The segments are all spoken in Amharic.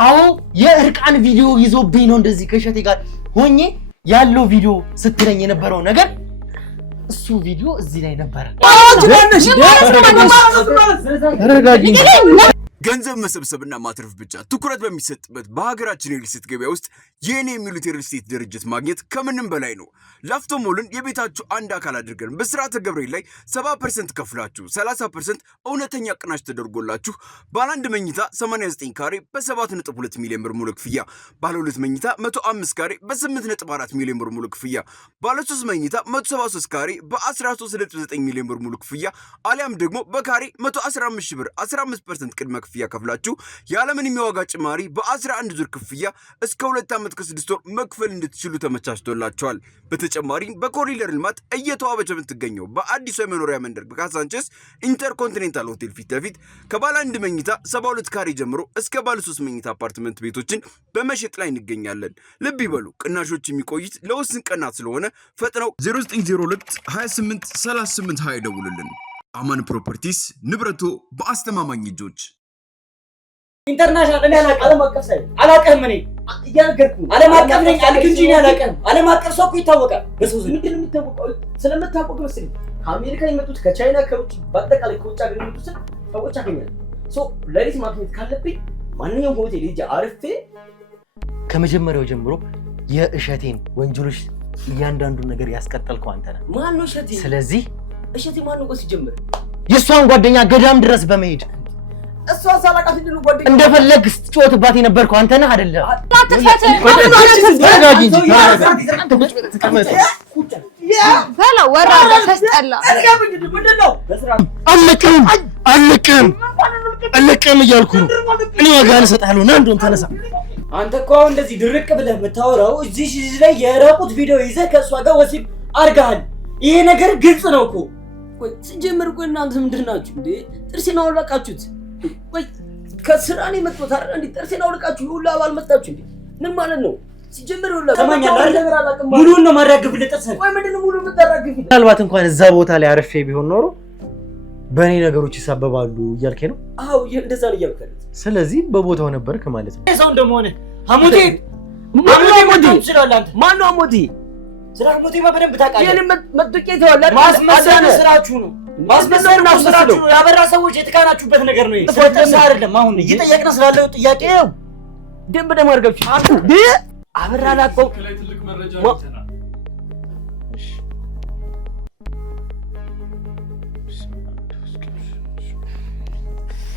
አዎ የእርቃን ቪዲዮ ይዞብኝ ነው እንደዚህ ከሸቴ ጋር ሆኜ ያለው ቪዲዮ ስትለኝ የነበረው ነገር እሱ ቪዲዮ እዚህ ላይ ነበር። ገንዘብ መሰብሰብና ማትረፍ ብቻ ትኩረት በሚሰጥበት በሀገራችን የሪል ስቴት ገበያ ውስጥ የኔ የሚሉት የሪል ስቴት ድርጅት ማግኘት ከምንም በላይ ነው። ላፍቶ ሞልን የቤታችሁ አንድ አካል አድርገን በስርዓተ ገብርኤል ላይ 70% ከፍላችሁ 30% እውነተኛ ቅናሽ ተደርጎላችሁ ባለ 1 መኝታ 89 ካሬ በ7.2 ሚሊዮን ብር ሙሉ ክፍያ፣ ባለ 2 መኝታ 105 ካሬ በ8.4 ሚሊዮን ብር ሙሉ ክፍያ፣ ባለ 3 መኝታ 173 ካሬ በ13.9 ሚሊዮን ብር ሙሉ ክፍያ አሊያም ደግሞ በካሬ 115 ሺህ ብር 15% ቅድመ ክፍያ ከፍላችሁ ያለምንም የዋጋ ጭማሪ በ11 ዙር ክፍያ እስከ 2 ዓመት ከ6 ወር መክፈል እንድትችሉ ተመቻችቶላችኋል። በተጨማሪም በኮሪደር ልማት እየተዋበች የምትገኘው በአዲሱ የመኖሪያ መንደር በካሳንቸስ ኢንተርኮንቲኔንታል ሆቴል ፊት ለፊት ከባለ 1 መኝታ 72 ካሬ ጀምሮ እስከ ባለ 3 መኝታ አፓርትመንት ቤቶችን በመሸጥ ላይ እንገኛለን። ልብ ይበሉ፣ ቅናሾች የሚቆዩት ለውስን ቀናት ስለሆነ ፈጥነው 0902 28 38 20 ደውሉልን። አማን ፕሮፐርቲስ፣ ንብረቶ በአስተማማኝ እጆች። ኢንተርናሽናል እኔ ዓለም አቀፍ ሳይ አላቀህም። እኔ እያነገርኩ ዓለም አቀፍ ነኝ አልክ እንጂ እኔ አላቀህም። ዓለም አቀፍ ሰው እኮ ይታወቃል። በሰው ዘንድ ምንድን ነው የሚታወቀው? ስለምታውቁ መሰለኝ ከአሜሪካ የመጡት ከቻይና ከውጭ በአጠቃላይ ከውጭ ሀገር የመጡት ሰዎች አገኛለሁ። ለሊት ማግኘት ካለብኝ ማንኛውም ሆቴል ሄጄ አርፌ ከመጀመሪያው ጀምሮ የእሸቴን ወንጀሎች እያንዳንዱን ነገር ያስቀጠልከው አንተ ነህ። ማን ነው እሸቴ? ስለዚህ እሸቴ ማን ነው? ሲጀምር የእሷን ጓደኛ ገዳም ድረስ በመሄድ እሷ ሳላቃት እንድሉ ጓደኛ እንደፈለግ ስትጮትባት የነበርከው አንተ ነህ አይደለም? አለቅም እያልኩ ነው። እኔ ዋጋህን እሰጥሃለሁ። ና እንደውም ተነሳ። አንተ እኮ አሁን እንደዚህ ድርቅ ብለህ የምታወራው እዚህ ላይ የራቁት ቪዲዮ ይዘህ ከእሷ ጋር ወሲብ አድርገሃል። ይሄ ነገር ግልጽ ነው እኮ። ሲጀምር እኮ እናንተ ምንድን ናችሁ እንዴ? ጥርሴን አውልቃችሁት ወይ? ከስራ ነው የመጣሁት አይደል እንዴ? ጥርሴን አውልቃችሁ ሁሉ አባል መጣችሁ እንዴ? ምን ማለት ነው? ሲጀምር ሁሉ ሙሉውን ነው ማራግፍልህ። ጥርሴን ወይ ምንድን ነው ሙሉ የምታራግፍ? ምናልባት እንኳን እዛ ቦታ ላይ አርፌ ቢሆን ኖሮ በእኔ ነገሮች ይሳበባሉ እያልከኝ ነው? አዎ እንደዛ ነው እያልከኝ። ስለዚህ በቦታው ነበርክ ማለት ነው። ሰው እንደሆነ ሐሙቴ ማነው ሐሙቴ? ስራ ሐሙቴ በደንብ ታውቃለህ። የኔ መጥቄ ተዋላችሁ። ማስመሰል ስራችሁ ነው። ማስመሰል ነው ስራችሁ። ያበራ ሰዎች የተካናችሁበት ነገር ነው። ስለተሳ አይደለም አሁን እየጠየቅን ስላለው ጥያቄ ደንብ ደም አድርጋችሁ አንተ አበራ ላቀው ትልቅ መረጃ ይተናል።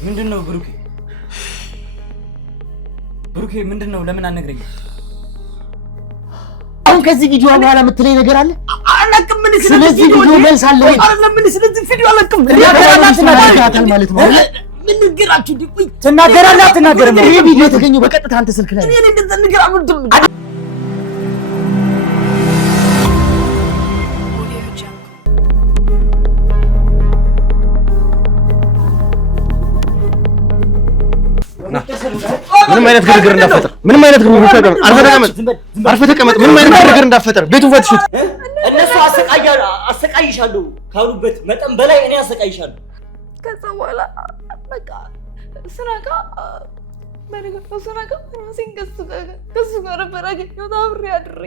ምንድነው ብሩኬ ምንድነው? ለምን አነግረኝ? አሁን ከዚህ ቪዲዮ በኋላ የምትለኝ ነገር አለ? አላቅም። ምን ስለዚህ ቪዲዮ መልስ አለ ወይ? ምን ስለዚህ ቪዲዮ አላቅም። ትናገራለህ ማለት ነው። ምን ንገራችሁ? ዲቁይ ትናገራለህ አትናገርም? ይሄ ቪዲዮ የተገኘው በቀጥታ አንተ ስልክ ላይ እኔ እንደዛ ንገር አልወድም። ምንም አይነት ግርግር እንዳፈጠር አርፈህ ተቀመጥ። ምንም አይነት ግርግር እንዳፈጠር ቤቱን ፈትሹት። እነሱ አሰቃይሻለሁ ካሉበት መጠን በላይ እኔ አሰቃይሻለሁ። ከዛ በኋላ በቃ ስራጋ ራሴን ከሱ ጋር ነበር አገኘሁት አብሬ አድሬ።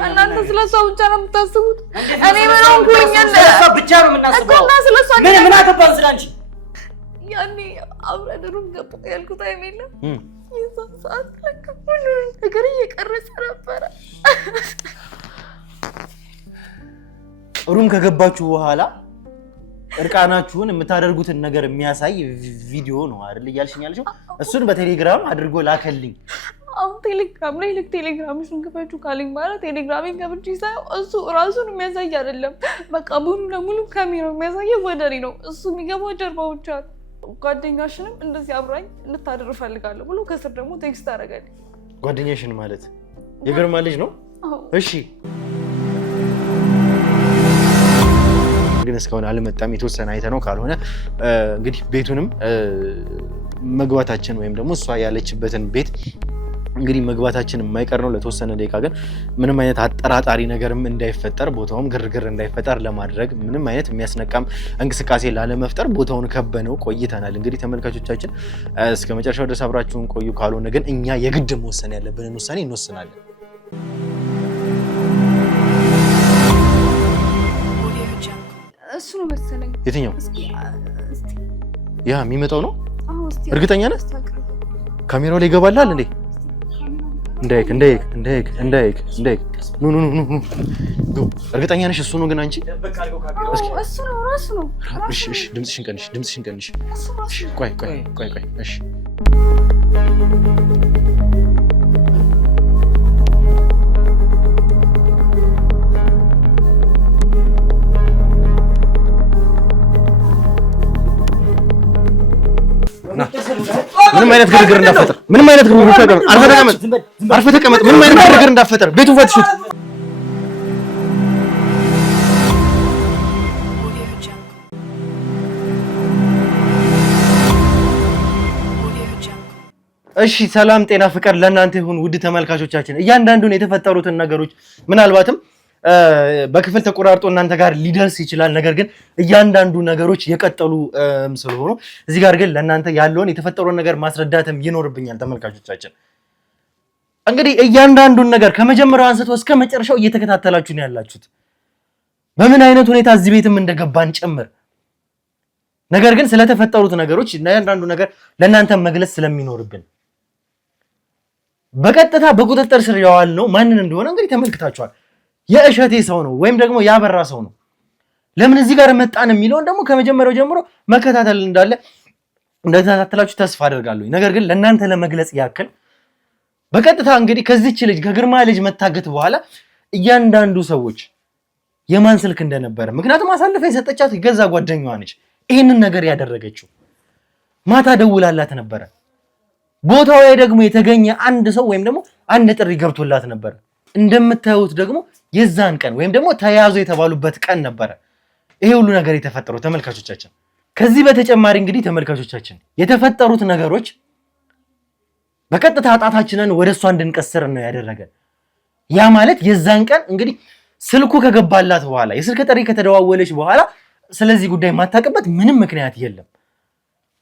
እናንተ ስለሷ ብቻ ነው የምታስቡት? እኔ ምን ሆንኩኝ? ስለሷ ብቻ ነው የምናስበው። ምን አገባን ስላንቺ? ያኔ አብረን ሩም ገባ ያልኩት አይደለም። የዛን ሰዓት ለካ ሁሉንም ነገር እየቀረጸ ነበረ። ሩም ከገባችሁ በኋላ እርቃናችሁን የምታደርጉትን ነገር የሚያሳይ ቪዲዮ ነው አይደል እያልሽኝ ያልሽው? እሱን በቴሌግራም አድርጎ ላከልኝ። አሁን ቴሌግራም ላይ ቴሌግራምሽን ክፈቹ ካለኝ ማለት ቴሌግራሜን ገብቼ ሳየው እሱ ራሱን የሚያሳይ አይደለም። በቃ ሙሉ ለሙሉ ካሜራው የሚያሳየው ወደ እኔ ነው። እሱ የሚገባው ጀርባው ብቻ ነው። ጓደኛሽንም እንደዚህ አብራኝ እንድታደር እፈልጋለሁ ብሎ ከስር ደግሞ ቴክስት አደረገልኝ። ጓደኛሽን ማለት የግርማ ልጅ ነው? እሺ ግን እስካሁን አልመጣም። የተወሰነ አይተነው ካልሆነ እንግዲህ ቤቱንም መግባታችን ወይም ደግሞ እሷ ያለችበትን ቤት እንግዲህ መግባታችን የማይቀር ነው ለተወሰነ ደቂቃ። ግን ምንም አይነት አጠራጣሪ ነገርም እንዳይፈጠር ቦታውም ግርግር እንዳይፈጠር ለማድረግ ምንም አይነት የሚያስነቃም እንቅስቃሴ ላለመፍጠር ቦታውን ከበነው ቆይተናል። እንግዲህ ተመልካቾቻችን እስከ መጨረሻው ድረስ አብራችሁን ቆዩ። ካልሆነ ግን እኛ የግድ መወሰን ያለብንን ውሳኔ እንወስናለን። እሱ ነው መሰለኝ። የትኛው ያ የሚመጣው ነው? እርግጠኛ ነህ? ካሜራው ላይ ይገባላል እንዴ? እንዳይክ ኑ እርግጠኛ ነሽ? እሱ ነው ግን አንቺ? እሱ ነው ራሱ ነው። እሺ ድምፅሽን ቀንሽ። ቆይ እሺ ምንም አይነት ግርግር እንዳፈጠር አርፈህ ተቀመጥ። ምንም አይነት ግርግር እንዳፈጠር ቤቱን ፈትሹት። እሺ ሰላም ጤና ፍቅር ለእናንተ ይሁን ውድ ተመልካቾቻችን። እያንዳንዱን የተፈጠሩትን ነገሮች ምናልባትም በክፍል ተቆራርጦ እናንተ ጋር ሊደርስ ይችላል። ነገር ግን እያንዳንዱ ነገሮች የቀጠሉ ስለሆኑ እዚህ ጋር ግን ለእናንተ ያለውን የተፈጠረውን ነገር ማስረዳትም ይኖርብኛል። ተመልካቾቻችን እንግዲህ እያንዳንዱን ነገር ከመጀመሪያው አንስቶ እስከ መጨረሻው እየተከታተላችሁ ነው ያላችሁት፣ በምን አይነት ሁኔታ እዚህ ቤትም እንደገባን ጭምር። ነገር ግን ስለተፈጠሩት ነገሮች እያንዳንዱ ነገር ለእናንተ መግለጽ ስለሚኖርብን በቀጥታ በቁጥጥር ስር ያዋልነው ማንን እንደሆነ እንግዲህ ተመልክታችኋል። የእሸቴ ሰው ነው ወይም ደግሞ ያበራ ሰው ነው። ለምን እዚህ ጋር መጣን የሚለውን ደግሞ ከመጀመሪያው ጀምሮ መከታተል እንዳለ እንደተከታተላችሁ ተስፋ አደርጋለሁ። ነገር ግን ለእናንተ ለመግለጽ ያክል በቀጥታ እንግዲህ ከዚች ልጅ ከግርማ ልጅ መታገት በኋላ እያንዳንዱ ሰዎች የማን ስልክ እንደነበረ፣ ምክንያቱም አሳልፈ የሰጠቻት ገዛ ጓደኛዋ ነች ይህንን ነገር ያደረገችው። ማታ ደውላላት ነበረ። ቦታው ላይ ደግሞ የተገኘ አንድ ሰው ወይም ደግሞ አንድ ጥሪ ገብቶላት ነበረ። እንደምታዩት ደግሞ የዛን ቀን ወይም ደግሞ ተያዙ የተባሉበት ቀን ነበረ ይሄ ሁሉ ነገር የተፈጠረው ተመልካቾቻችን። ከዚህ በተጨማሪ እንግዲህ ተመልካቾቻችን የተፈጠሩት ነገሮች በቀጥታ ጣታችንን ወደ እሷ እንድንቀስር ነው ያደረገን። ያ ማለት የዛን ቀን እንግዲህ ስልኩ ከገባላት በኋላ የስልክ ጥሪ ከተደዋወለች በኋላ ስለዚህ ጉዳይ ማታውቅበት ምንም ምክንያት የለም።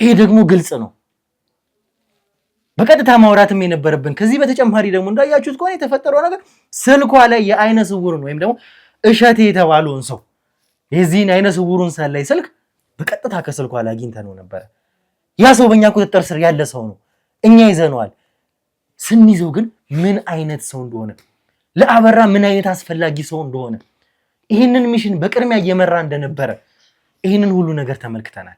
ይሄ ደግሞ ግልጽ ነው። በቀጥታ ማውራትም የነበረብን። ከዚህ በተጨማሪ ደግሞ እንዳያችሁት ከሆነ የተፈጠረው ነገር ስልኳ ላይ የአይነ ስውሩን ወይም ደግሞ እሸቴ የተባለውን ሰው የዚህን አይነ ስውሩን ሰላይ ስልክ በቀጥታ ከስልኳ ላይ አግኝተነው ነበረ። ያ ሰው በእኛ ቁጥጥር ስር ያለ ሰው ነው፣ እኛ ይዘነዋል። ስንይዘው ግን ምን አይነት ሰው እንደሆነ ለአበራ ምን አይነት አስፈላጊ ሰው እንደሆነ ይህንን ሚሽን በቅድሚያ እየመራ እንደነበረ ይህንን ሁሉ ነገር ተመልክተናል።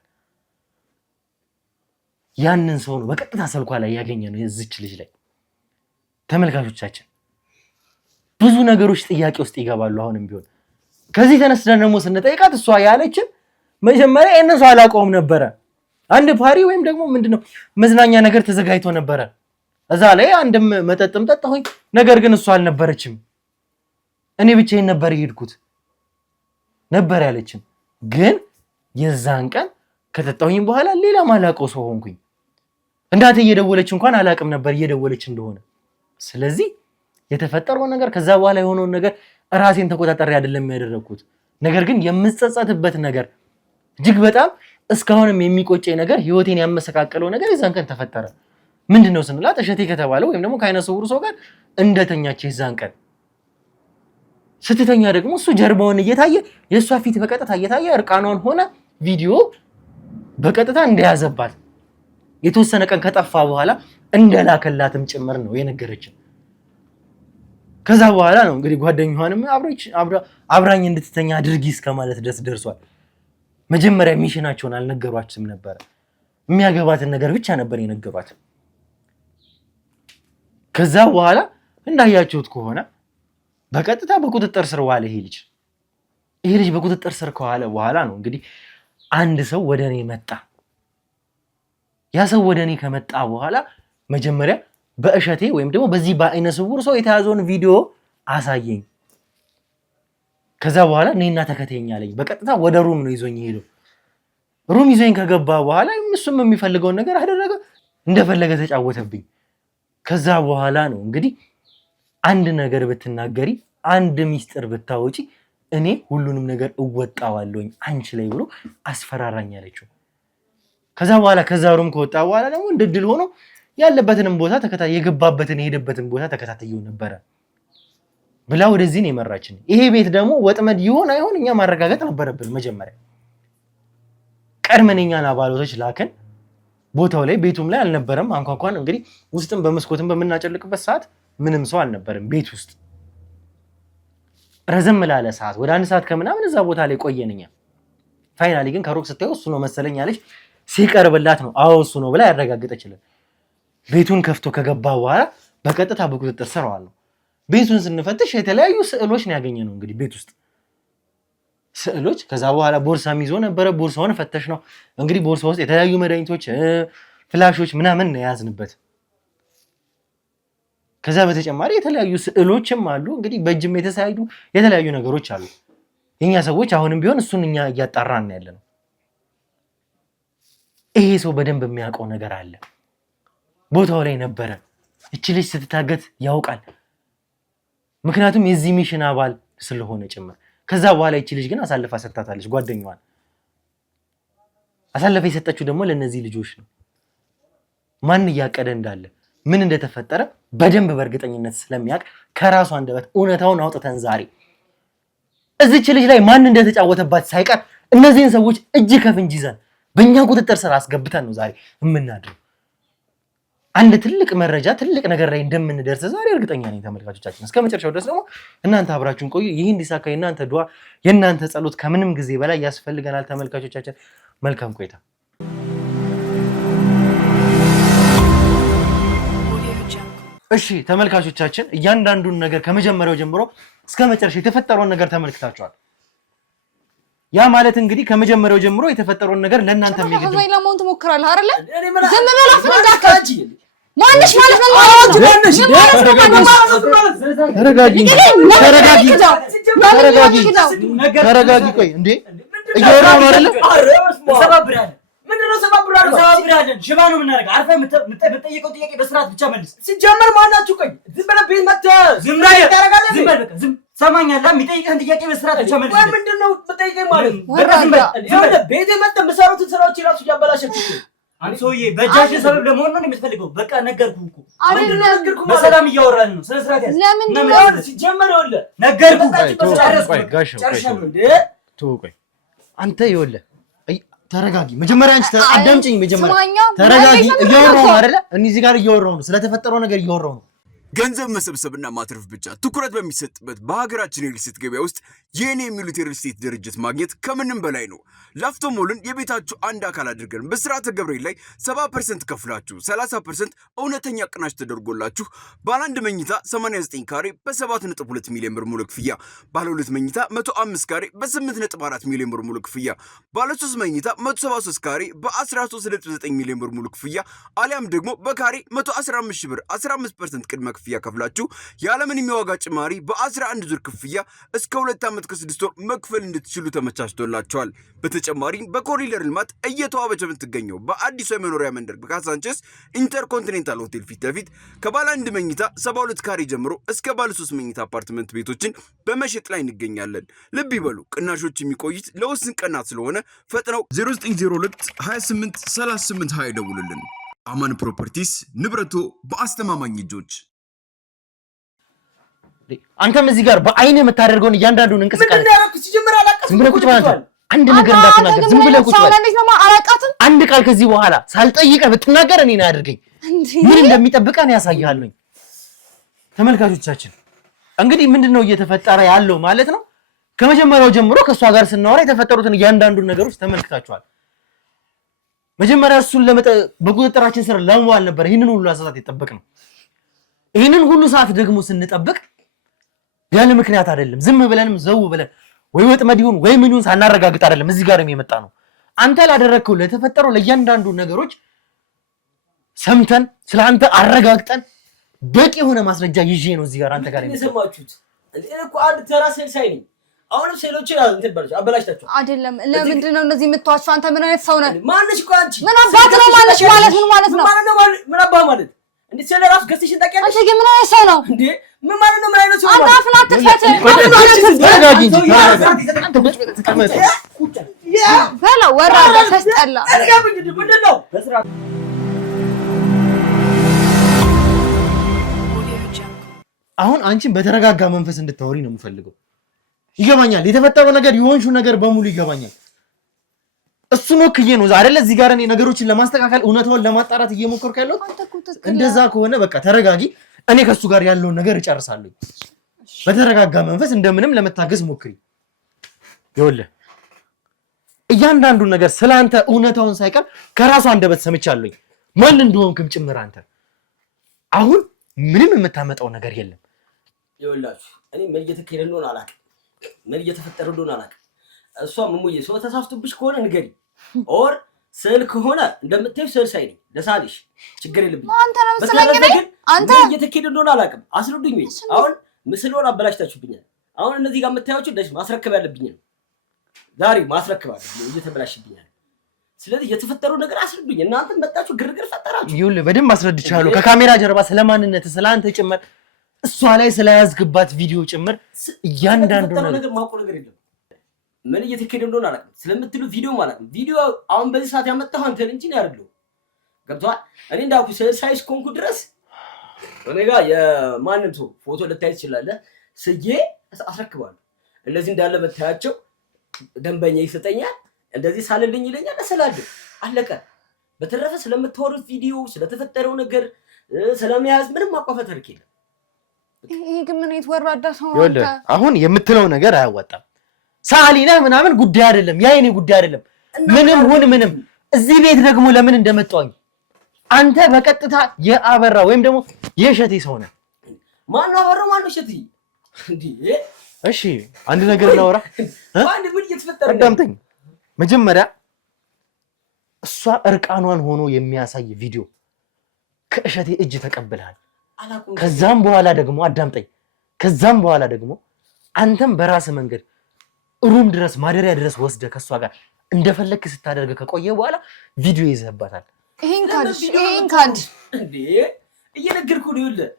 ያንን ሰው ነው በቀጥታ ስልኳ ላይ ያገኘነው የዚች ልጅ ላይ። ተመልካቾቻችን ብዙ ነገሮች ጥያቄ ውስጥ ይገባሉ። አሁንም ቢሆን ከዚህ ተነስተን ደግሞ ስንጠይቃት እሷ ያለችን መጀመሪያ እነሱ አላውቀውም ነበረ። አንድ ፓሪ ወይም ደግሞ ምንድነው መዝናኛ ነገር ተዘጋጅቶ ነበረ። እዛ ላይ አንድም መጠጥም ጠጣሁኝ። ነገር ግን እሷ አልነበረችም፣ እኔ ብቻዬን ነበር የሄድኩት ነበር ያለችን። ግን የዛን ቀን ከጠጣሁኝ በኋላ ሌላ ማላውቀው ሰው ሆንኩኝ። እንዳት እየደወለች እንኳን አላውቅም ነበር እየደወለች እንደሆነ። ስለዚህ የተፈጠረው ነገር ከዛ በኋላ የሆነውን ነገር ራሴን ተቆጣጣሪ አይደለም ያደረኩት። ነገር ግን የምጸጸትበት ነገር እጅግ በጣም እስካሁንም የሚቆጨኝ ነገር ህይወቴን ያመሰቃቀለው ነገር የዛን ቀን ተፈጠረ። ምንድነው ስንላት እሸቴ ከተባለው ወይም ደግሞ ከአይነ ስውሩ ሰው ጋር እንደተኛች የዛን ቀን ስትተኛ ደግሞ እሱ ጀርባውን እየታየ የእሷ ፊት በቀጥታ እየታየ እርቃኗን ሆነ ቪዲዮ በቀጥታ እንደያዘባት የተወሰነ ቀን ከጠፋ በኋላ እንደላከላትም ጭምር ነው የነገረችን። ከዛ በኋላ ነው እንግዲህ ጓደኛዋንም አብራኝ እንድትተኛ አድርጊ እስከማለት ድረስ ደርሷል። መጀመሪያ ሚሽናቸውን አልነገሯችም ነበረ። የሚያገባትን ነገር ብቻ ነበር የነገሯት። ከዛ በኋላ እንዳያችሁት ከሆነ በቀጥታ በቁጥጥር ስር ዋለ ይሄ ልጅ በቁጥጥር ስር ከዋለ በኋላ ነው እንግዲህ አንድ ሰው ወደ እኔ መጣ። ያ ሰው ወደ እኔ ከመጣ በኋላ መጀመሪያ በእሸቴ ወይም ደግሞ በዚህ በአይነ ስውር ሰው የተያዘውን ቪዲዮ አሳየኝ። ከዛ በኋላ እኔና ተከተኛ አለኝ። በቀጥታ ወደ ሩም ነው ይዞኝ ሄዶ ሩም ይዞኝ ከገባ በኋላ እሱም የሚፈልገውን ነገር አደረገ፣ እንደፈለገ ተጫወተብኝ። ከዛ በኋላ ነው እንግዲህ አንድ ነገር ብትናገሪ አንድ ሚስጥር ብታወጪ እኔ ሁሉንም ነገር እወጣዋለሁኝ አንቺ ላይ ብሎ አስፈራራኝ አለችው። ከዛ በኋላ ከዛ ሩም ከወጣ በኋላ ደግሞ እንደድል ሆኖ ያለበትንም ቦታ የገባበትን የሄደበትን ቦታ ተከታተየው ነበረ ብላ ወደዚህ ነው የመራችን። ይሄ ቤት ደግሞ ወጥመድ ይሆን አይሆን እኛ ማረጋገጥ ነበረብን መጀመሪያ። ቀድመን እኛን አባሎቶች ላከን። ቦታው ላይ ቤቱም ላይ አልነበረም። አንኳኳን እንግዲህ ውስጥም በመስኮትም በመናጨልቅበት ሰዓት ምንም ሰው አልነበረም ቤት ውስጥ። ረዘም ላለ ሰዓት ወደ 1 ሰዓት ከምናምን እዛ ቦታ ላይ ቆየንኛ። ፋይናሊ ግን ከሩቅ ስታየው እሱ ነው መሰለኝ አለች። ሲቀርብላት ነው አዎ እሱ ነው ብላ ያረጋግጠችልን። ቤቱን ከፍቶ ከገባ በኋላ በቀጥታ በቁጥጥር ስር ዋለው። ቤቱን ስንፈትሽ የተለያዩ ስዕሎች ነው ያገኘነው እንግዲህ ቤት ውስጥ ስዕሎች። ከዛ በኋላ ቦርሳም ይዞ ነበረ። ቦርሳውን ፈተሽ ነው እንግዲህ ቦርሳ ውስጥ የተለያዩ መድኃኒቶች፣ ፍላሾች ምናምን ነው የያዝንበት። ከዛ በተጨማሪ የተለያዩ ስዕሎችም አሉ እንግዲህ በእጅም የተሳዩ የተለያዩ ነገሮች አሉ። የኛ ሰዎች አሁንም ቢሆን እሱን እኛ እያጣራን ነው ያለነው። ይሄ ሰው በደንብ የሚያውቀው ነገር አለ። ቦታው ላይ ነበረ። እቺ ልጅ ስትታገት ያውቃል። ምክንያቱም የዚህ ሚሽን አባል ስለሆነ ጭምር። ከዛ በኋላ እቺ ልጅ ግን አሳልፋ ሰጥታታለች ጓደኛዋን። አሳልፋ የሰጠችው ደግሞ ለነዚህ ልጆች ነው። ማን እያቀደ እንዳለ ምን እንደተፈጠረ በደንብ በእርግጠኝነት ስለሚያውቅ ከራሱ አንደበት እውነታውን አውጥተን ዛሬ እዚች ልጅ ላይ ማን እንደተጫወተባት ሳይቀር እነዚህን ሰዎች እጅ ከፍንጅ ይዘን በእኛ ቁጥጥር ስር አስገብተን ነው ዛሬ የምናድረው። አንድ ትልቅ መረጃ ትልቅ ነገር ላይ እንደምንደርስ ዛሬ እርግጠኛ ነኝ ተመልካቾቻችን። እስከ መጨረሻው ድረስ ደግሞ እናንተ አብራችሁን ቆዩ። ይህ እንዲሳካ የእናንተ ዱዓ የእናንተ ጸሎት ከምንም ጊዜ በላይ ያስፈልገናል ተመልካቾቻችን። መልካም ቆይታ። እሺ ተመልካቾቻችን እያንዳንዱን ነገር ከመጀመሪያው ጀምሮ እስከ መጨረሻ የተፈጠረውን ነገር ተመልክታችኋል። ያ ማለት እንግዲህ ከመጀመሪያው ጀምሮ የተፈጠረውን ነገር ለእናንተ የሚገድ ነው። ለማን ትሞክራለህ አይደለ? ዝም ብለህ አፍን እንዳትከፍት። ማንሽ ማለት ነው? ተረጋጊ። ቆይ እንዴ እያወራሁ ነው አይደለ? ሰባብራለህ። ምንድነው ሰባብራለህ? ሰባብራለን። ሽባ ነው የምናደርገው። አርፈህ የምትጠይቀው ጥያቄ በስርዓት ብቻ መልስ። ሲጀመር ማናችሁ? ቆይ ዝም ብለህ ቤት መጥተህ ዝም ብለህ ታደርጋለህ። ዝም በል በቃ ዝም ሰማኛለህ። የሚጠይቅህን ጥያቄ በስርዓት ብቻ መልስ። ወይ ምንድነው የምትጠይቀኝ ማለት ነው? ቤት መጥተህ የምሰሩትን ስራዎች ራሱ እያበላሸችህ ነው። አንተ ሰውዬ በእጃችን ሰበብ ለመሆን ነው የምትፈልገው? በቃ ነገርኩህ እኮ በሰላም እያወራን ነው። ስለ ስርዓት ያዝ። ለምን ሲጀመር ይኸውልህ ነገርኩህ። ጨርሻለሁ እንዴ? ቆይ አንተ ይኸውልህ ተረጋጊ። መጀመሪያ አንቺ አዳምጪኝ። መጀመሪያ ተረጋጊ። እያወራሁ ነው አይደለ? እዚህ ጋር እያወራሁ ነው። ስለተፈጠረው ነገር እያወራሁ ነው። ገንዘብ መሰብሰብና ማትረፍ ብቻ ትኩረት በሚሰጥበት በሀገራችን የሪል ስቴት ገበያ ውስጥ የኔ የሚሉት የሪል ስቴት ድርጅት ማግኘት ከምንም በላይ ነው። ላፍቶ ሞልን የቤታችሁ አንድ አካል አድርገን በስርዓተ ገብርኤል ላይ 70% ከፍላችሁ 30% እውነተኛ ቅናሽ ተደርጎላችሁ ባለ 1 መኝታ 89 ካሬ በ7.2 ሚሊዮን ብር ሙሉ ክፍያ፣ ባለ 2 መኝታ 105 ካሬ በ8.4 ሚሊዮን ብር ሙሉ ክፍያ፣ ባለ 3 መኝታ 173 ካሬ በ13.9 ሚሊዮን ብር ሙሉ ክፍያ አሊያም ደግሞ በካሬ 115 ሺህ ብር 15% ቅድመ ክፍያ ከፍላችሁ ያለምንም የዋጋ ጭማሪ በ11 ዙር ክፍያ እስከ 2 ዓመት ከ6 ወር መክፈል እንድትችሉ ተመቻችቶላችኋል። በተጨማሪም በኮሪደር ልማት እየተዋበች የምትገኘው በአዲሱ የመኖሪያ መንደር በካሳንቸስ ኢንተርኮንቲኔንታል ሆቴል ፊት ለፊት ከባለ 1 መኝታ 72 ካሬ ጀምሮ እስከ ባለ 3 መኝታ አፓርትመንት ቤቶችን በመሸጥ ላይ እንገኛለን። ልብ ይበሉ፣ ቅናሾች የሚቆዩት ለውስን ቀናት ስለሆነ ፈጥነው 0902 28 38 20 ደውሉልን። አማን ፕሮፐርቲስ፣ ንብረቶ በአስተማማኝ እጆች። አንተም እዚህ ጋር በአይን የምታደርገውን እያንዳንዱን እንቅስቃሴ ምን እንዳደረኩ ሲጀምር አላውቅም። ዝም ብለህ ቁጭ ማለት ነው። አንድ ነገር እንዳትናገር ዝም ብለህ ቁጭ ማለት ነው። አላውቃትም። አንድ ቃል ከዚህ በኋላ ሳልጠይቅህ ብትናገር እኔን አያድርገኝ። ምን እንደሚጠብቀን ያሳያለኝ። ተመልካቾቻችን እንግዲህ ምንድነው እየተፈጠረ ያለው ማለት ነው። ከመጀመሪያው ጀምሮ ከሷ ጋር ስናወራ የተፈጠሩትን እያንዳንዱን ነገሮች ተመልክታችኋል። መጀመሪያ እሱን በቁጥጥራችን ስር ለመዋል ነበር ይህንን ሁሉ ሰዓት የጠበቅነው። ይህንን ሁሉ ሰዓት ደግሞ ስንጠብቅ ያለ ምክንያት አይደለም። ዝም ብለንም ዘው ብለን ወይ ወጥመድ ይሁን ወይ ምን ይሁን ሳናረጋግጥ አይደለም እዚህ ጋር የመጣ ነው። አንተ ላደረግከው ለተፈጠረው ለእያንዳንዱ ነገሮች ሰምተን ስለአንተ አረጋግጠን በቂ የሆነ ማስረጃ ይዤ ነው እዚህ ጋር አንተ ጋር የሰማችሁት። እኔ እኮ አንድ ተራ ሴል ሳይ ነኝ። አሁንም ሴሎችን እንትን በለሽ አበላሽታችሁ አይደለም። ለምንድን ነው እንደዚህ የምትዋሹ? አንተ ምን አይነት ሰው ነህ? ማንሽ እኮ አንቺ ምን አባት ነው ማለት ምን ማለት ነው? ምን አባ ማለት እንዴ ስለራስ ገዝተሽን ታውቂያለሽ? አንተ ግን ምን አይነት ሰው ነው እንዴ? ምን ማለት ነው? ምን አይነት ሰው ነው? አንተ አፍን አትክፈት። ተረጋጊ እንጂ በላ ወራዳ ተስጠላ። ምንድን ነው? በስርዓት አሁን አንቺን በተረጋጋ መንፈስ እንድታወሪ ነው የምፈልገው። ይገባኛል፣ የተፈጠረው ነገር የሆንሽው ነገር በሙሉ ይገባኛል። እሱን ወክዬ ነው አይደለ እዚህ ጋር እኔ ነገሮችን ለማስተካከል እውነታውን ለማጣራት እየሞከርኩ ያለሁት። እንደዛ ከሆነ በቃ ተረጋጊ። እኔ ከሱ ጋር ያለውን ነገር እጨርሳለሁ። በተረጋጋ መንፈስ እንደምንም ለመታገዝ ሞክሪ። ይኸውልህ እያንዳንዱን ነገር ስላንተ እውነታውን ሳይቀር ከራሱ አንደበት ሰምቻለሁ። ማን እንደሆንክም ጭምር አንተ አሁን ምንም የምታመጣው ነገር የለም። ይኸውላችሁ እኔ ምን እየተካሄደ እንደሆነ አላውቅም፣ ምን እየተፈጠረ እንደሆነ አላውቅም። እሷም እሙዬ ሰው ተሳፍቶብሽ ከሆነ ንገሪ፣ ኦር ስዕል ከሆነ እንደምታዩት ስዕል ሳይ ነኝ ለሳልሽ ችግር የለብኝም። አንተ ነው መሰለኝ ነኝ አንተ ምን እየተካሄደ እንደሆነ አላውቅም። አስረዱኝ። ወይ አሁን ምስሉን አበላሽታችሁብኛል። አሁን እነዚህ ጋር የምታያቸው እንደዚህ ማስረከብ ያለብኝ ነው። ዛሬ ማስረከብ አለብኝ፣ እየተበላሽብኛል። ስለዚህ የተፈጠረው ነገር አስረዱኝ። እናንተ መጣችሁ ግርግር ፈጠራችሁ። ይኸውልህ በደንብ አስረድቻለሁ። ከካሜራ ጀርባ ስለማንነት ስለአንተ ጭምር እሷ ላይ ስለያዝግባት ቪዲዮ ጭምር እያንዳንዱ ነገር ማውቀው ነገር የለም። ምን እየተካሄደ እንደሆነ አላውቅም። ስለምትሉ ቪዲዮ ማለት ነው። ቪዲዮ አሁን በዚህ ሰዓት ያመጣው አንተ እንጂ ነው ያደርገው። ገብቶሃል? እኔ እንዳልኩ ሳይስ ኮንኩ ድረስ እኔ ጋር የማንም ሰው ፎቶ ልታይ ትችላለህ። ስዬ አስረክባለሁ። እንደዚህ እንዳለ መታያቸው ደንበኛ ይሰጠኛል። እንደዚህ ሳልልኝ ይለኛል። እሰላለሁ። አለቀ። በተረፈ ስለምታወሩት ቪዲዮ ስለተፈጠረው ነገር ስለመያዝ ምንም ማቋፈት አርክ የለም። ይሄ ግን ምን አይነት ወራዳ ሰው ነው አንተ? አሁን የምትለው ነገር አያዋጣም። ሳሊና ምናምን ጉዳይ አይደለም፣ ያ የኔ ጉዳይ አይደለም። ምንም ሁን ምንም እዚህ ቤት ደግሞ ለምን እንደመጣሁኝ አንተ በቀጥታ የአበራ ወይም ደግሞ የእሸቴ ሰው ነህ። ማን ነው አበራ? ማን ነው እሸቴ? እንዴ እሺ አንድ ነገር ላውራ። አንድ ምን እየተፈጠረ ነው? አዳምጠኝ። መጀመሪያ እሷ እርቃኗን ሆኖ የሚያሳይ ቪዲዮ ከእሸቴ እጅ ተቀብለሃል። ከዛም በኋላ ደግሞ አዳምጠኝ። ከዛም በኋላ ደግሞ አንተም በራስህ መንገድ ሩም ድረስ ማደሪያ ድረስ ወስደህ ከሷ ጋር እንደፈለክ ስታደርግ ከቆየ በኋላ ቪዲዮ ይዘህባታል። ይሄን ካድ እንዴ እየነገርኩህ ነው። ይኸውልህ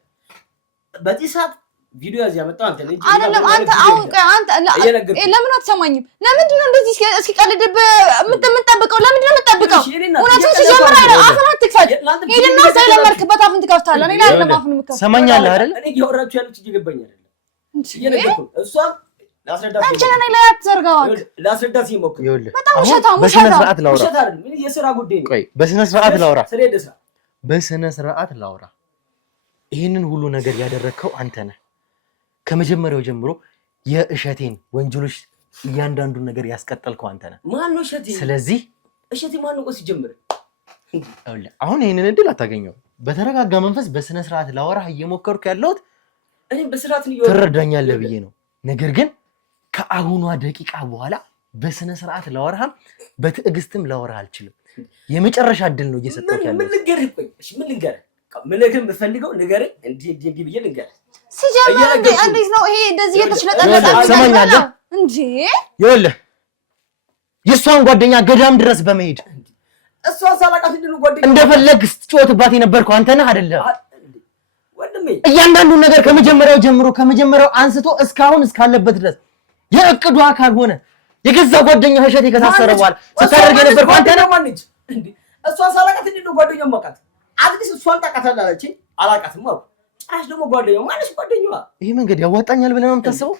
በዚህ ሰዓት ቪዲዮ ያዝ ያመጣው አንተ ነህ አይደለም። አንተ ለምን አትሰማኝም? ለምንድን ነው እንደዚህ እስኪቀልድብህ የምትጠብቀው? ለምንድን ነው የምትጠብቀው? እውነቱን ሲጀምር አፍን አትክፈት። ሄድና እዛ የለመድክበት አፍን ትከፍታለህ። እኔ አይደለም አፍን የምከፍተው። ሰማኛለህ አይደል? እኔ እያወራችሁ ያሉት እየገባኝ አይደለም። እየነገርኩህ እሷም ላስረዳት አንቺን እኔ ላይ አትዘርጋዋል። ላስረዳት ይሞክር። በጣም ውሸታም በስነ ስርዓት ላውራ። ውሸት አይደለም። ምን የሥራ ጉዳይ ነው። ቆይ በስነ ስርዓት ላውራ። ስለደሳ በስነ ስርዓት ላውራ። ይሄንን ሁሉ ነገር ያደረግከው አንተ ነህ። ከመጀመሪያው ጀምሮ የእሸቴን ወንጀሎች እያንዳንዱን ነገር ያስቀጠልከው አንተ ነህ። ማን ነው እሸቴ? ስለዚህ እሸቴ ማን ነው? ቆይ ሲጀምር አሁን ይሄንን እድል አታገኘው። በተረጋጋ መንፈስ በስነ ስርዓት ላወራህ እየሞከርኩ ያለሁት እኔ በስርዓት ነው ትረዳኛለህ ብዬ ነው። ነገር ግን ከአሁኗ ደቂቃ በኋላ በስነ ስርዓት ላወራህም በትዕግስትም ላወራህ አልችልም። የመጨረሻ እድል ነው እየሰጠሁት ያለሁት። ምን ልንገርህ? ቆይ እሺ ምን ልንገርህ? ምን ነገር የምፈልገው ንገረኝ። እንዲህ ብዬ ልንገርህ። ሲጀምር እንዴት ነው ይሄ እንደዚህ የተሽለጠለጠ ሰማኛለህ እንጂ? ይኸውልህ የእሷን ጓደኛ ገዳም ድረስ በመሄድ እሷን ሳላውቃት እንዴት ነው ጓደኛ እንደፈለግ ስትጮትባት የነበርከው አንተ ነህ አይደለም? ወንድሜ እያንዳንዱን ነገር ከመጀመሪያው ጀምሮ ከመጀመሪያው አንስቶ እስካሁን እስካለበት ድረስ የእቅዱ አካል ሆነ። የገዛ ጓደኛ እሸቴ ከታሰረ በኋላ ስታደርግ የነበርከው አንተ ነህ። ማንጅ እንዴ እሷን ሳላውቃት እንዴት ነው ጓደኛው ማውቃት? አትሊስት እሷን ታውቃታለህ አለችኝ። አላውቃትም አልኩ። ጭራሽ ደግሞ ጓደኛው ማለሽ ጓደኛዋ። ይሄ መንገድ ያዋጣኛል ብለህ ነው የምታስበው?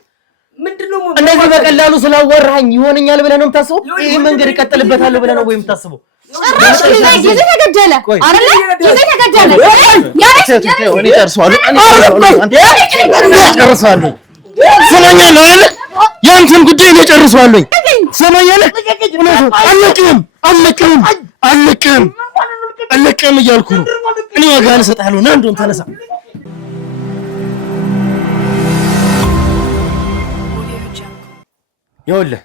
ምንድነው እንደዚህ በቀላሉ ስላወራኸኝ ይሆነኛል ብለህ ነው የምታስበው? ይሄ መንገድ እቀጥልበታለሁ ብለህ ነው ወይ የምታስበው? ጭራሽ ጊዜ ተገደለ አይደለ? ጊዜ ተገደለ። እኔ ጨርሰዋለሁ። ሰማኛለህ አይደል? የአንተን ጉዳይ እኔ ጨርሰዋለሁ። ሰማኛለህ? አለቅህም እያልኩ ነው። እኔ ዋጋህን እሰጥሃለሁ። ና እንደውም ተነሳ። ይኸውልህ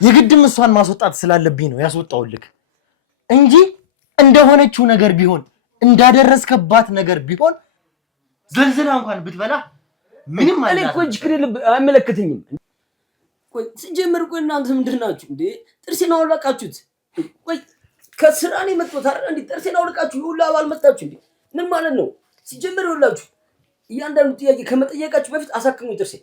የግድም እሷን ማስወጣት ስላለብኝ ነው ያስወጣውልክ እንጂ እንደሆነችው ነገር ቢሆን እንዳደረስከባት ነገር ቢሆን ዝልዝላ እንኳን ብትበላ ምንም እኔ እኮ ችግር አይመለከተኝም። ቆይ ሲጀምር ቆይ እናንተ ምንድን ናችሁ እንዴ? ጥርሴን አወለቃችሁት። ቆይ ከስራ ነው የመጣሁት አይደል እንዴ? ጥርሴን አውልቃችሁ ሁላ ባልመጣችሁ እንዴ? ምን ማለት ነው? ሲጀመር ይኸውላችሁ እያንዳንዱ ጥያቄ ከመጠየቃችሁ በፊት አሳክሙኝ ጥርሴን።